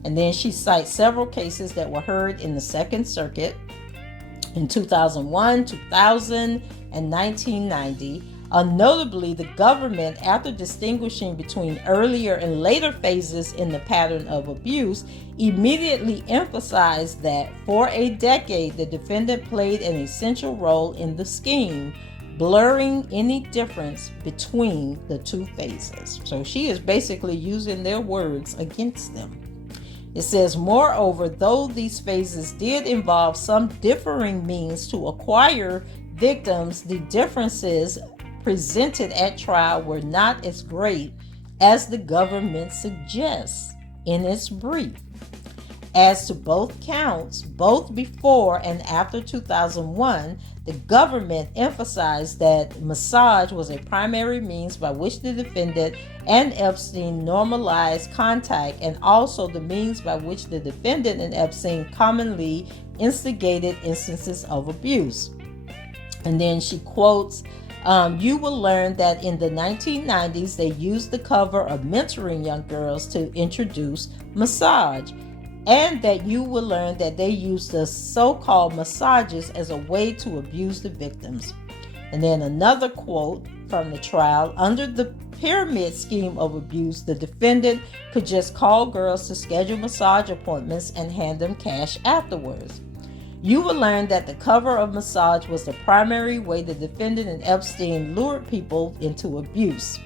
And then she cites several cases that were heard in the Second Circuit in 2001, 2000, and 1990. Notably, the government, after distinguishing between earlier and later phases in the pattern of abuse, immediately emphasized that for a decade the defendant played an essential role in the scheme, blurring any difference between the 2 phases. So she is basically using their words against them. It says, moreover, though these phases did involve some differing means to acquire victims, the differences presented at trial were not as great as the government suggests in its brief. As to both counts, both before and after 2001, the government emphasized that massage was a primary means by which the defendant and Epstein normalized contact, and also the means by which the defendant and Epstein commonly instigated instances of abuse. And then she quotes, you will learn that in the 1990s they used the cover of mentoring young girls to introduce massage, and that you will learn that they used the so-called massages as a way to abuse the victims. And then another quote from the trial, under the pyramid scheme of abuse, the defendant could just call girls to schedule massage appointments and hand them cash afterwards. You will learn that the cover of massage was the primary way the defendant and Epstein lured people into abuse.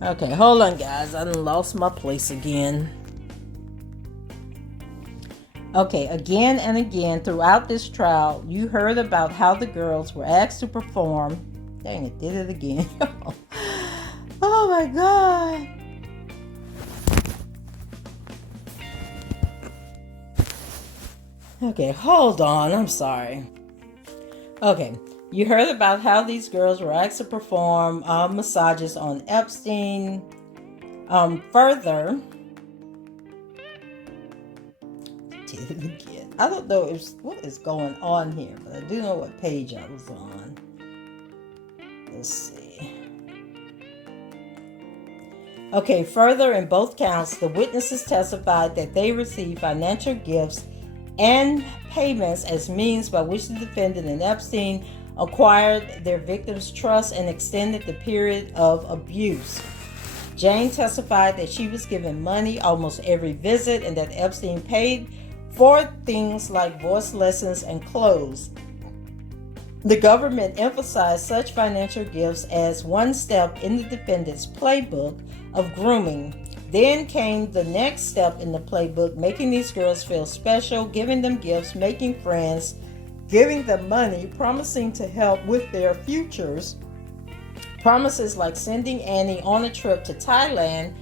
Okay, hold on guys, I done lost my place again. Okay, again and again throughout this trial, you heard about how the girls were asked to perform. Dang it, did it again. Oh my God. Okay, hold on, I'm sorry. Okay, you heard about how these girls were asked to perform massages on Epstein. Further, did it again. I don't know what is going on here, but I do know what page I was on. Let's see. Okay, further, in both counts, the witnesses testified that they received financial gifts and payments as means by which the defendant and Epstein acquired their victims' trust and extended the period of abuse. Jane testified that she was given money almost every visit and that Epstein paid for things like voice lessons and clothes. The government emphasized such financial gifts as one step in the defendant's playbook of grooming. Then came the next step in the playbook, making these girls feel special, giving them gifts, making friends, giving them money, promising to help with their futures. Promises like sending Annie on a trip to Thailand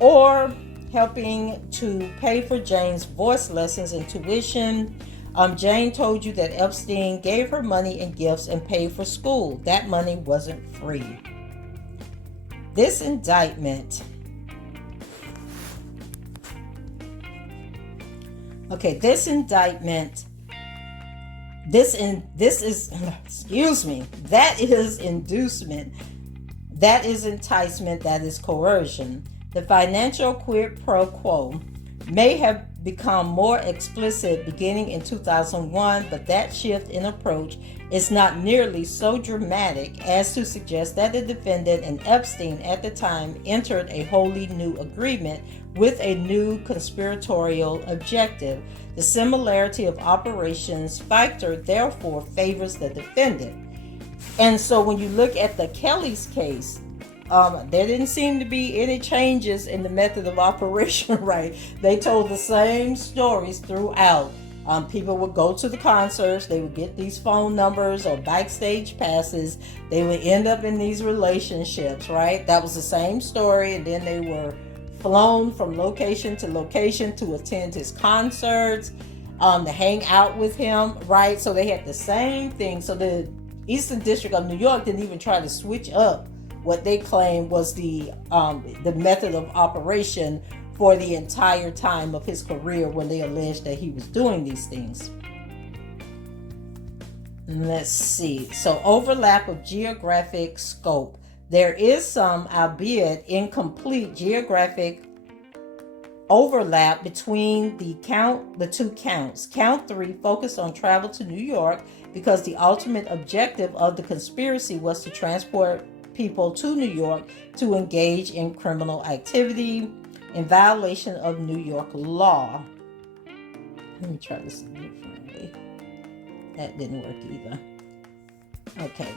or helping to pay for Jane's voice lessons and tuition. Jane told you that Epstein gave her money and gifts and paid for school. That money wasn't free. This indictment. Okay, this indictment. That is inducement. That is enticement. That is coercion. The financial quid pro quo may have become more explicit beginning in 2001, but that shift in approach is not nearly so dramatic as to suggest that the defendant and Epstein at the time entered a wholly new agreement with a new conspiratorial objective. The similarity of operations factor therefore favors the defendant. And so when you look at the Kelly's case, there didn't seem to be any changes in the method of operation, right? They told the same stories throughout. People would go to the concerts, they would get these phone numbers or backstage passes, they would end up in these relationships, right? That was the same story, and then they were flown from location to location to attend his concerts. to hang out with him, right? So they had the same thing. So the Eastern District of New York didn't even try to switch up what they claimed was the method of operation for the entire time of his career when they alleged that he was doing these things. Let's see. So overlap of geographic scope. There is some, albeit incomplete, geographic overlap between the two counts. Count 3 focused on travel to New York because the ultimate objective of the conspiracy was to transport people to New York to engage in criminal activity in violation of New York law. Let me try this differently. That didn't work either. Okay.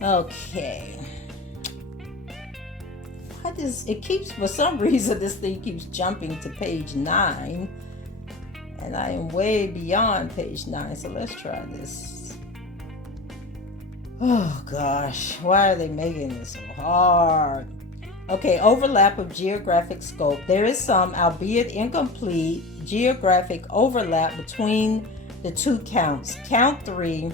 Okay. For some reason, this thing keeps jumping to page 9. And I am way beyond page 9. So let's try this. Oh gosh. Why are they making this so hard? Okay, overlap of geographic scope. There is some, albeit incomplete, geographic overlap between the two counts. Count 3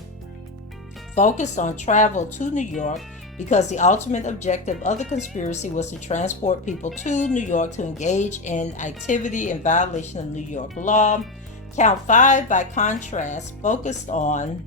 focused on travel to New York because the ultimate objective of the conspiracy was to transport people to New York to engage in activity in violation of New York law. Count 5, by contrast, focused on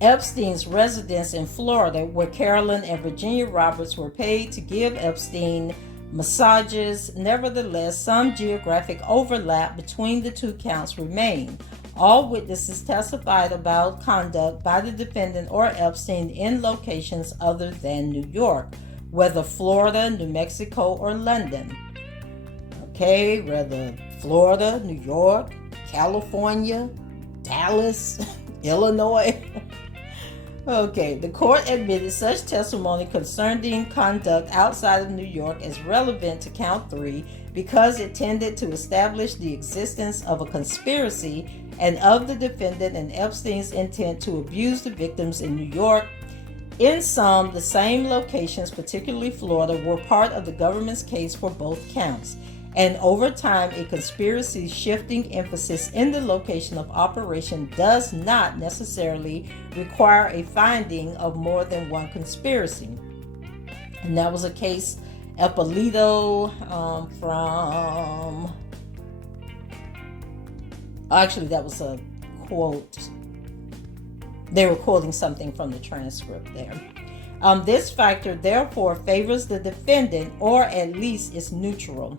Epstein's residence in Florida, where Carolyn and Virginia Roberts were paid to give Epstein massages. Nevertheless, some geographic overlap between the two counts remain. All witnesses testified about conduct by the defendant or Epstein in locations other than New York, whether Florida, New Mexico, or London. Okay, whether Florida, New York, California, Dallas, Illinois. Okay, the court admitted such testimony concerning conduct outside of New York as relevant to count 3 because it tended to establish the existence of a conspiracy and of the defendant and Epstein's intent to abuse the victims in New York. In sum, the same locations, particularly Florida, were part of the government's case for both counts. And over time, a conspiracy shifting emphasis in the location of operation does not necessarily require a finding of more than one conspiracy. And that was a case, Eppolito, actually that was a quote. They were quoting something from the transcript there. This factor therefore favors the defendant, or at least is neutral.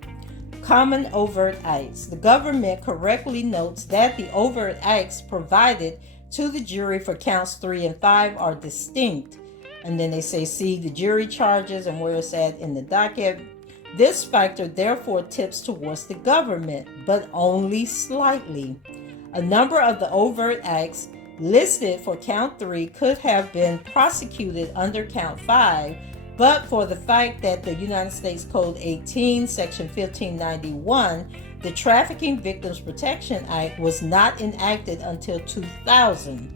Common overt acts. The government correctly notes that the overt acts provided to the jury for counts 3 and 5 are distinct. And then they say, see the jury charges and where it's at in the docket. This factor therefore tips towards the government, but only slightly. A number of the overt acts listed for count 3 could have been prosecuted under count 5, but for the fact that the United States Code 18, Section 1591, the Trafficking Victims Protection Act, was not enacted until 2000.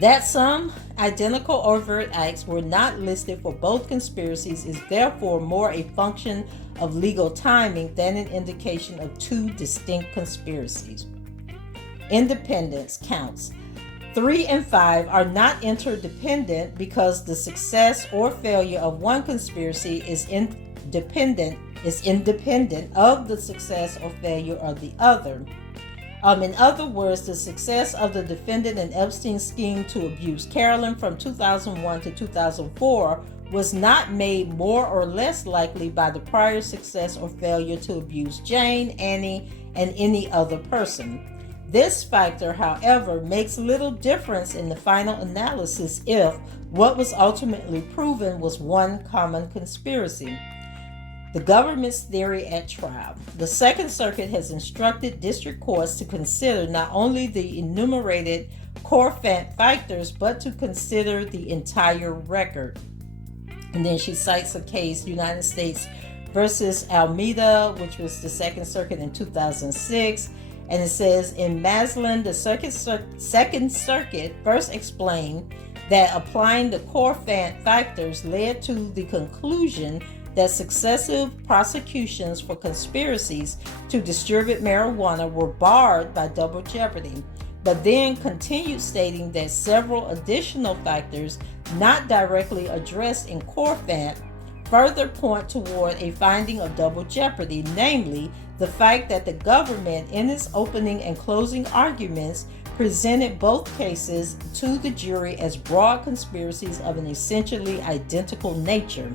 That some identical overt acts were not listed for both conspiracies is therefore more a function of legal timing than an indication of two distinct conspiracies. Independence counts 3 and 5 are not interdependent because the success or failure of one conspiracy is independent of the success or failure of the other. In other words, the success of the defendant in Epstein's scheme to abuse Carolyn from 2001 to 2004 was not made more or less likely by the prior success or failure to abuse Jane, Annie, and any other person. This factor, however, makes little difference in the final analysis if what was ultimately proven was one common conspiracy. The government's theory at trial. The Second Circuit has instructed district courts to consider not only the enumerated Korfant factors, but to consider the entire record. And then she cites a case, United States versus Almeida, which was the Second Circuit in 2006. And it says, in Maxwell, the Second Circuit first explained that applying the Korfant factors led to the conclusion that successive prosecutions for conspiracies to distribute marijuana were barred by double jeopardy, but then continued stating that several additional factors not directly addressed in Korfant further point toward a finding of double jeopardy, namely the fact that the government in its opening and closing arguments presented both cases to the jury as broad conspiracies of an essentially identical nature.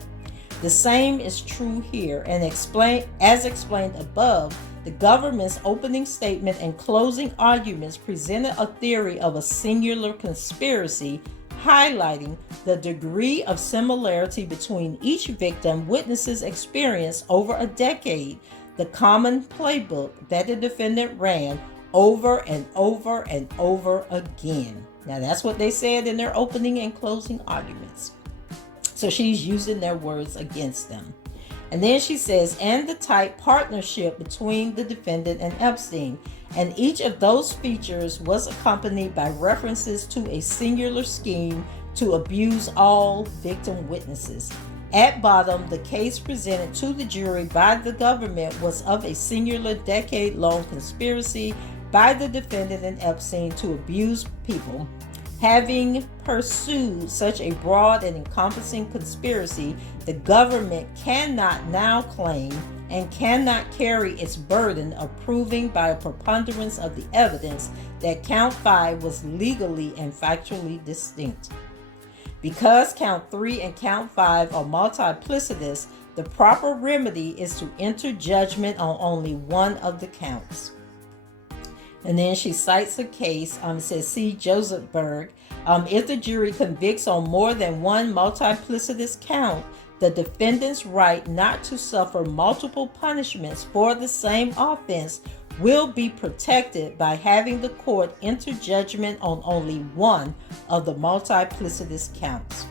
The same is true here, and as explained above, the government's opening statement and closing arguments presented a theory of a singular conspiracy, highlighting the degree of similarity between each victim witness's experience over a decade, the common playbook that the defendant ran over and over and over again. Now that's what they said in their opening and closing arguments. So she's using their words against them. And then she says, and the tight partnership between the defendant and Epstein. And each of those features was accompanied by references to a singular scheme to abuse all victim witnesses. At bottom, the case presented to the jury by the government was of a singular decade-long conspiracy by the defendant and Epstein to abuse people. Having pursued such a broad and encompassing conspiracy, the government cannot now claim and cannot carry its burden of proving by a preponderance of the evidence that count 5 was legally and factually distinct. Because count 3 and count 5 are multiplicitous, the proper remedy is to enter judgment on only one of the counts. And then she cites a case, says C. Josephberg. If the jury convicts on more than one multiplicitous count, the defendant's right not to suffer multiple punishments for the same offense will be protected by having the court enter judgment on only one of the multiplicitous counts.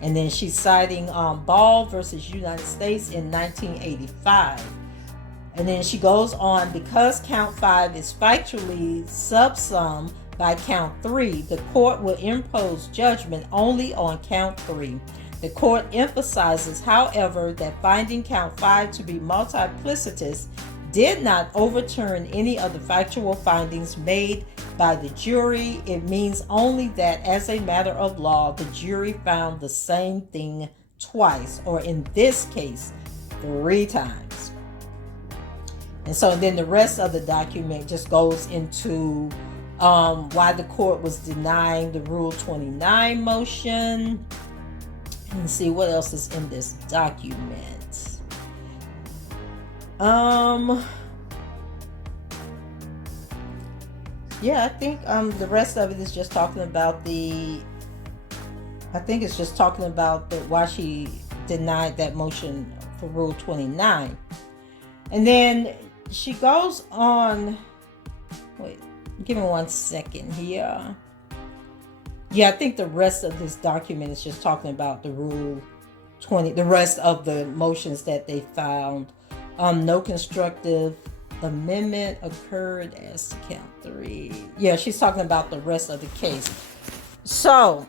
And then she's citing Ball versus United States in 1985. And then she goes on, because count 5 is factually subsummed by count 3, the court will impose judgment only on count 3. The court emphasizes, however, that finding count 5 to be multiplicitous did not overturn any of the factual findings made by the jury. It means only that as a matter of law, the jury found the same thing twice, or in this case, 3 times. And so then the rest of the document just goes into why the court was denying the Rule 29 motion. And see what else is in this document. Yeah, I think the rest of it is just talking about why she denied that motion for Rule 29. And then she goes on, wait, give me 1 second here. Yeah, I think the rest of this document is just talking about the Rule 20, the rest of the motions that they found. No constructive amendment occurred as to count 3. Yeah, she's talking about the rest of the case. So,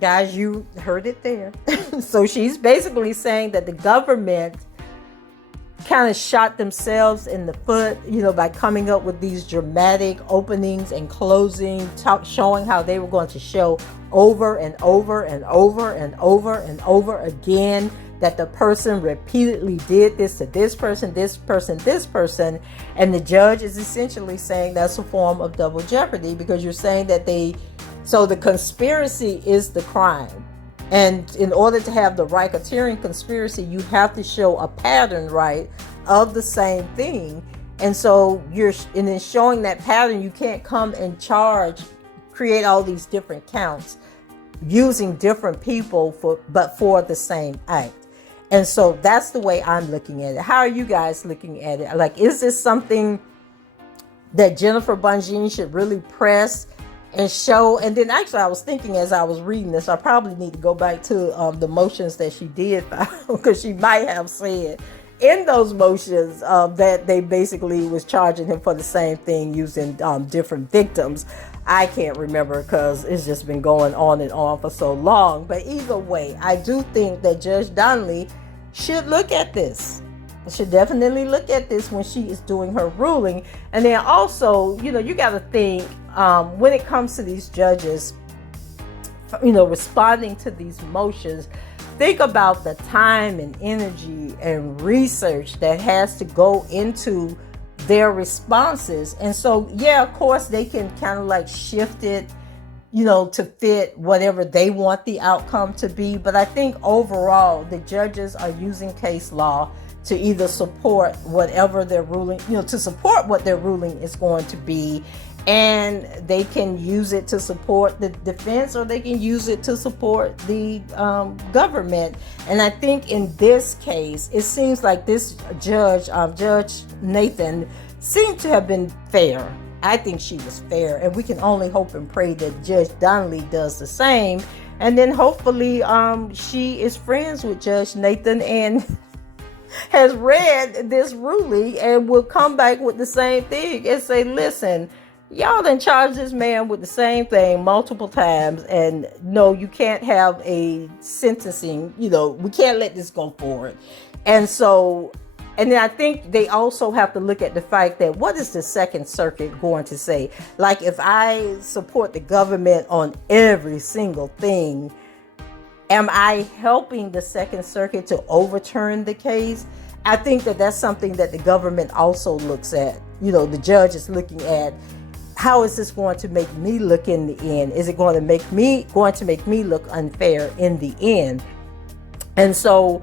guys, you heard it there. So she's basically saying that the government kind of shot themselves in the foot, by coming up with these dramatic openings and closing, showing how they were going to show over and over and over and over and over again that the person repeatedly did this to this person, this person, this person. And the judge is essentially saying that's a form of double jeopardy, because you're saying that so the conspiracy is the crime. And in order to have the racketeering conspiracy, you have to show a pattern, right, of the same thing. And so and in showing that pattern, you can't come and create all these different counts using different people but for the same act. And so that's the way I'm looking at it. How are you guys looking at it? Like, is this something that Jennifer Bongine should really press and show? And then actually I was thinking as I was reading this, I probably need to go back to the motions that she did file, because she might have said in those motions that they basically was charging him for the same thing using different victims. I can't remember because it's just been going on and on for so long. But either way, I do think that Judge Donnelly should look at this. Should definitely look at this when she is doing her ruling. And then also, you got to think when it comes to these judges, responding to these motions, think about the time and energy and research that has to go into their responses. And so, yeah, of course, they can kind of like shift it, to fit whatever they want the outcome to be. But I think overall, the judges are using case law to either support whatever their ruling, to support what their ruling is going to be. And they can use it to support the defense, or they can use it to support the government. And I think in this case, it seems like this Judge Nathan, seemed to have been fair. I think she was fair, and we can only hope and pray that Judge Donnelly does the same. And then hopefully she is friends with Judge Nathan and has read this ruling and will come back with the same thing and say, listen, y'all done charged this man with the same thing multiple times, and no, you can't have a sentencing, we can't let this go forward. And so, and then I think they also have to look at the fact that what is the Second Circuit going to say? Like, if I support the government on every single thing, am I helping the Second Circuit to overturn the case? I think that that's something that the government also looks at. The judge is looking at, how is this going to make me look in the end? Is it going to make me look unfair in the end? And so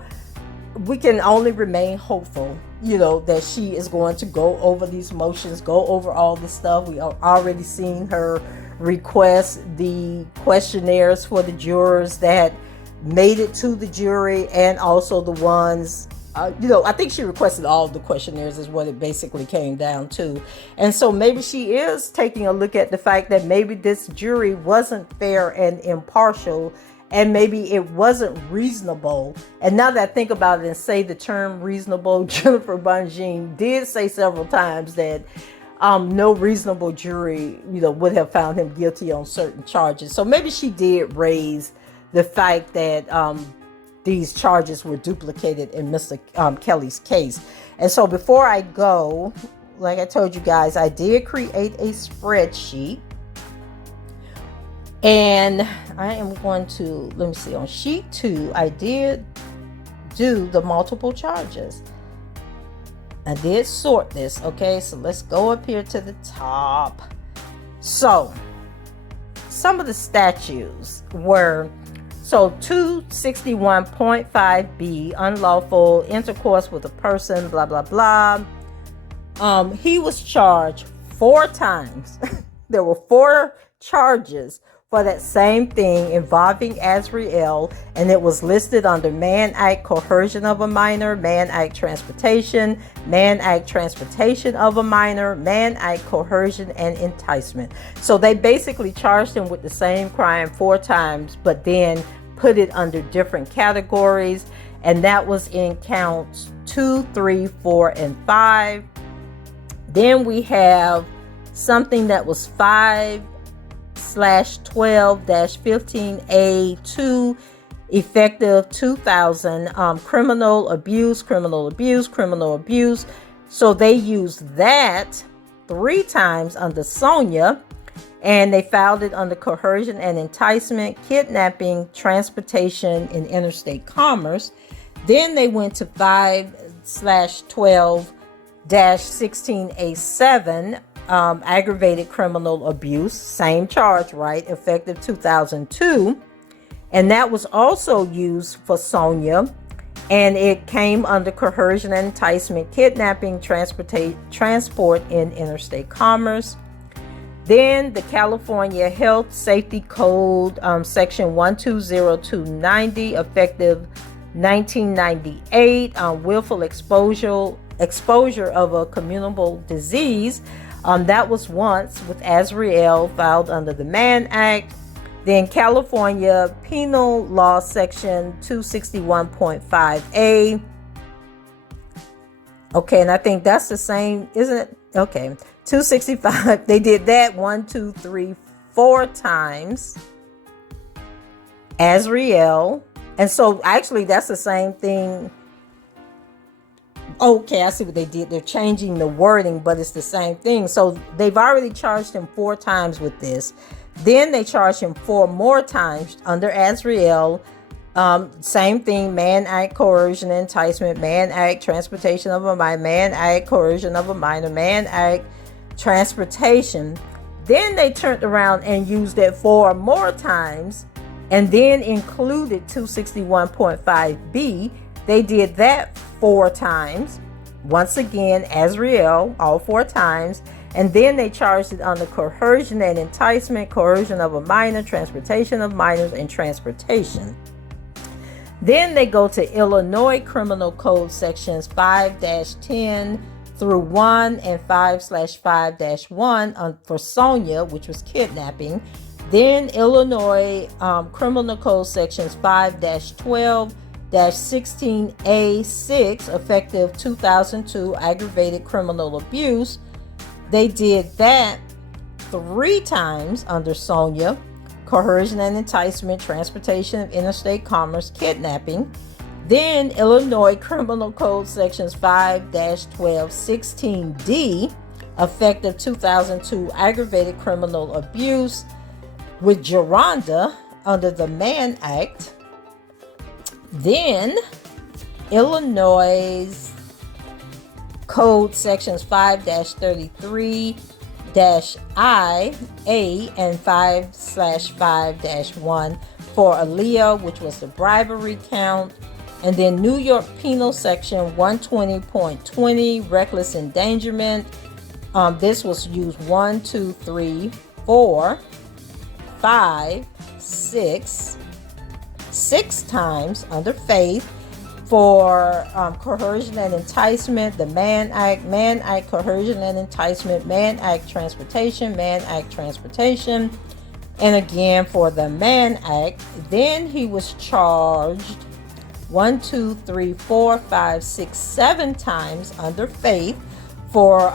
we can only remain hopeful, that she is going to go over these motions, go over all the stuff. We are already seeing her request the questionnaires for the jurors that made it to the jury, and also the ones, I think she requested all of the questionnaires is what it basically came down to. And so maybe she is taking a look at the fact that maybe this jury wasn't fair and impartial, and maybe it wasn't reasonable. And now that I think about it and say the term reasonable, Jennifer Bonjean did say several times that no reasonable jury, would have found him guilty on certain charges. So maybe she did raise the fact that these charges were duplicated in Mr. Kelly's case. And so before I go, like I told you guys, I did create a spreadsheet. And I am going to, let me see, on sheet 2, I did do the multiple charges. I did sort this, okay? So let's go up here to the top. So, some of the statutes were, so 261.5B, unlawful intercourse with a person, blah, blah, blah. He was charged 4 times. There were 4 charges for that same thing involving Azriel, and it was listed under Mann Act coercion of a minor, Mann Act transportation, Mann Act transportation of a minor, Mann Act coercion and enticement. So they basically charged him with the same crime 4 times, but then put it under different categories, and that was in counts 2, 3, 4, and 5. Then we have something that was 5/12-15A2, effective 2000, criminal abuse. So they used that 3 times under Sonia, and they filed it under coercion and enticement, kidnapping, transportation, and interstate commerce. Then they went to 5/12-16A7, aggravated criminal abuse, same charge, right? Effective 2002. And that was also used for Sonia, and it came under coercion and enticement, kidnapping, transport in interstate commerce. Then the California Health Safety Code, section 120290, effective 1998, willful exposure of a communicable disease. That was once with Azriel, filed under the Mann Act. Then California Penal Law Section 261.5A, Okay, and I think that's the same, isn't it? Okay, 265. They did that 1, 2, 3, 4 times. Azriel. And so actually that's the same thing. Okay, I see what they did. They're changing the wording, but it's the same thing. So they've already charged him 4 times with this. Then they charged him 4 more times under Azriel. Same thing, man act, coercion, enticement, man act, transportation of a minor, man act, coercion of a minor, man act, transportation. Then they turned around and used it 4 more times and then included 261.5b. They did that 4 times. Once again, Azriel, all 4 times. And then they charged it under coercion and enticement, coercion of a minor, transportation of minors, and transportation. Then they go to Illinois Criminal Code sections 5-10 through 1 and 5/5-1 for Sonia, which was kidnapping. Then Illinois Criminal Code sections 5-12-16A6, effective 2002, aggravated criminal abuse. They did that 3 times under Sonia: coercion and enticement, transportation of interstate commerce, kidnapping. Then Illinois Criminal Code sections 5-12-16D, effective 2002, aggravated criminal abuse with Geronda under the Mann Act. Then Illinois Code sections 5-33-I, A, and 5/5-1 for Aaliyah, which was the bribery count. And then New York Penal Section 120.20, reckless endangerment. This was used 1, 2, 3, 4, 5, 6 times under Faith for coercion and enticement, the Mann Act, coercion and enticement, Mann Act, transportation, Mann Act, transportation. And again for the Mann Act. Then he was charged 1, 2, 3, 4, 5, 6, 7 times under Faith for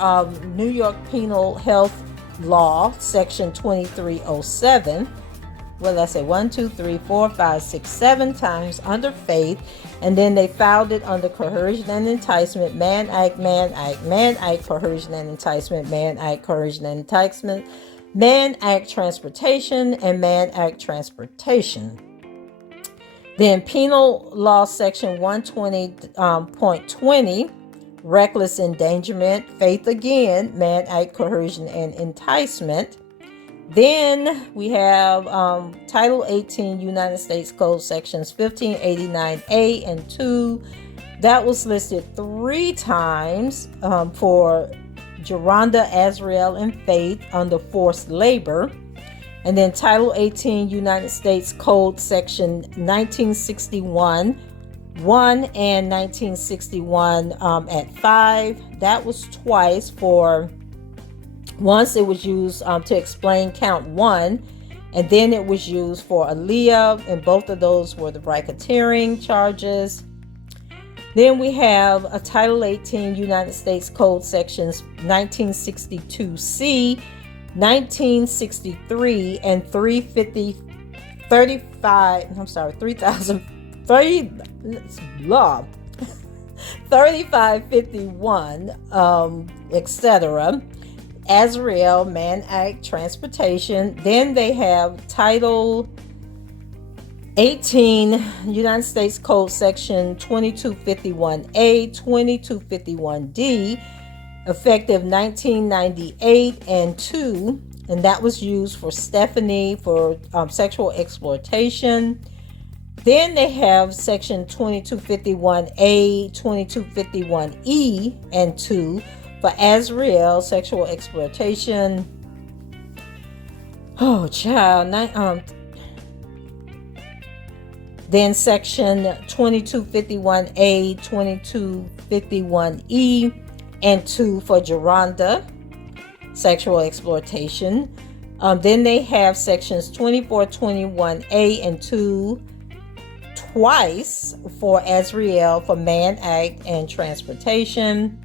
New York Penal Health Law, Section 2307. What did I say? 1, 2, 3, 4, 5, 6, 7 times under Faith. And then they filed it under coercion and enticement, Mann Act, coercion and enticement, Mann Act, coercion and enticement, Mann Act, transportation, and Mann Act, transportation. Then Penal Law Section 120.20, reckless endangerment, Faith again, Mann Act, coercion and enticement. Then we have Title 18 United States Code sections 1589A and 2. That was listed 3 times for Geronda, Azriel, and Faith under forced labor. And then Title 18 United States Code section 1961, 1 and 1961 at 5. That was twice for... Once it was used to explain count 1, and then it was used for Aaliyah, and both of those were the racketeering charges. Then we have a Title 18 United States Code sections 1962C, 1963, and 3551, etc. Azriel, Mann Act, transportation. Then they have Title 18 United States Code section 2251A, 2251D, effective 1998 and 2, and that was used for Stephanie for sexual exploitation. Then they have section 2251A, 2251E and 2 for Azriel, sexual exploitation. Oh, child. Then section 2251A, 2251E, and 2 for Geronda, sexual exploitation. Then they have sections 2421A and 2 twice for Azriel for Mann Act and transportation.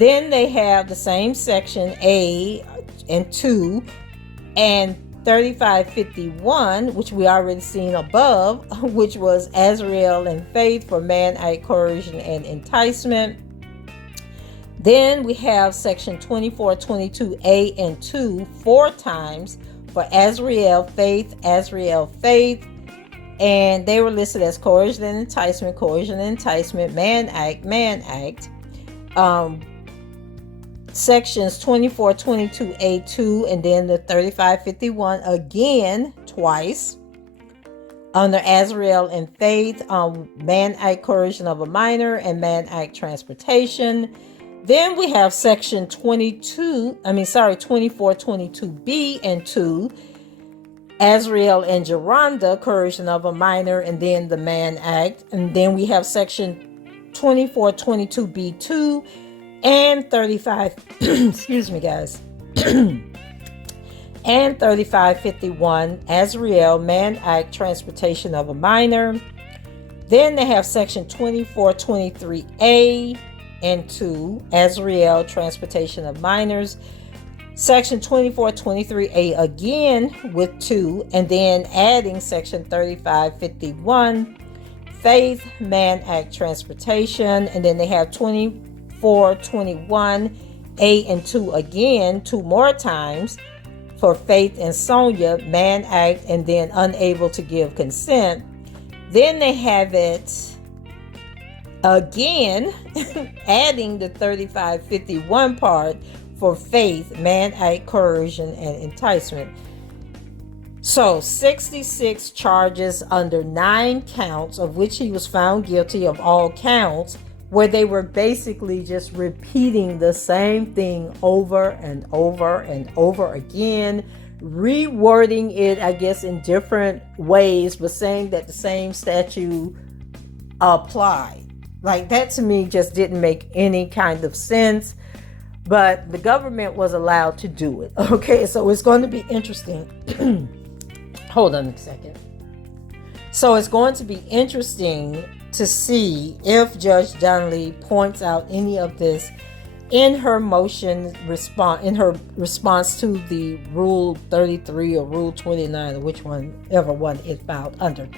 Then they have the same section A and 2 and 3551, which we already seen above, which was Azrael and Faith for man, act, coercion, and enticement. Then we have section 2422A and 2 4 times for Azrael, Faith, and they were listed as coercion and enticement, man, act. Sections 2422A2 and then the 3551 again twice under Azrael and Faith, man, act, coercion of a minor, and man, act, transportation. Then we have section 2422B and 2, Azrael and Geronda, coercion of a minor, and then the man act. And then we have section 2422B2 and 35, excuse me guys, and 3551, Azrael, man act, transportation of a minor. Then they have section 2423A and 2, Azrael, transportation of minors. Section 2423A again with 2, and then adding section 3551, Faith, man act, transportation. And then they have 2421A and 2 again 2 more times for Faith and Sonia, man act, and then unable to give consent. Then they have it again adding the 3551 part for Faith, man, act, coercion, and enticement. So 66 charges under 9 counts, of which he was found guilty of all counts, where they were basically just repeating the same thing over and over and over again, rewording it, I guess, in different ways, but saying that the same statute applied. Like, that to me just didn't make any kind of sense. But the government was allowed to do it. Okay, so it's going to be interesting. Hold on a second. So it's going to be interesting to see if Judge Donnelly points out any of this in her motion response, in her response to the Rule 33 or Rule 29, or whichever one it filed under.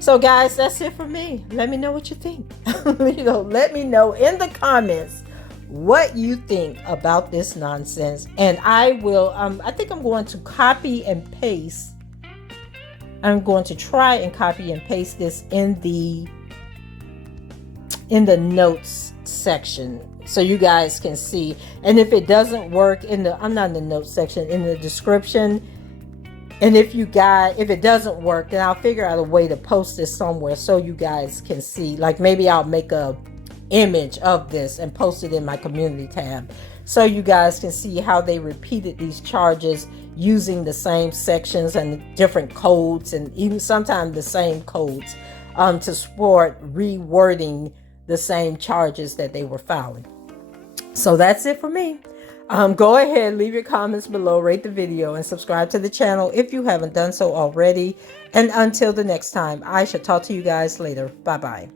So guys, that's it for me. Let me know what you think. Let me know in the comments what you think about this nonsense, and I will I think I'm going to copy and paste. I'm going to try and copy and paste this in the notes section so you guys can see. And if it doesn't work I'm not in the notes section, in the description. And if it doesn't work, then I'll figure out a way to post this somewhere so you guys can see. Like, maybe I'll make a image of this and post it in my community tab so you guys can see how they repeated these charges using the same sections and different codes, and even sometimes the same codes to support rewording the same charges that they were filing. So that's it for me. Go ahead, leave your comments below, rate the video, and subscribe to the channel if you haven't done so already. And until the next time, I shall talk to you guys later. Bye-bye.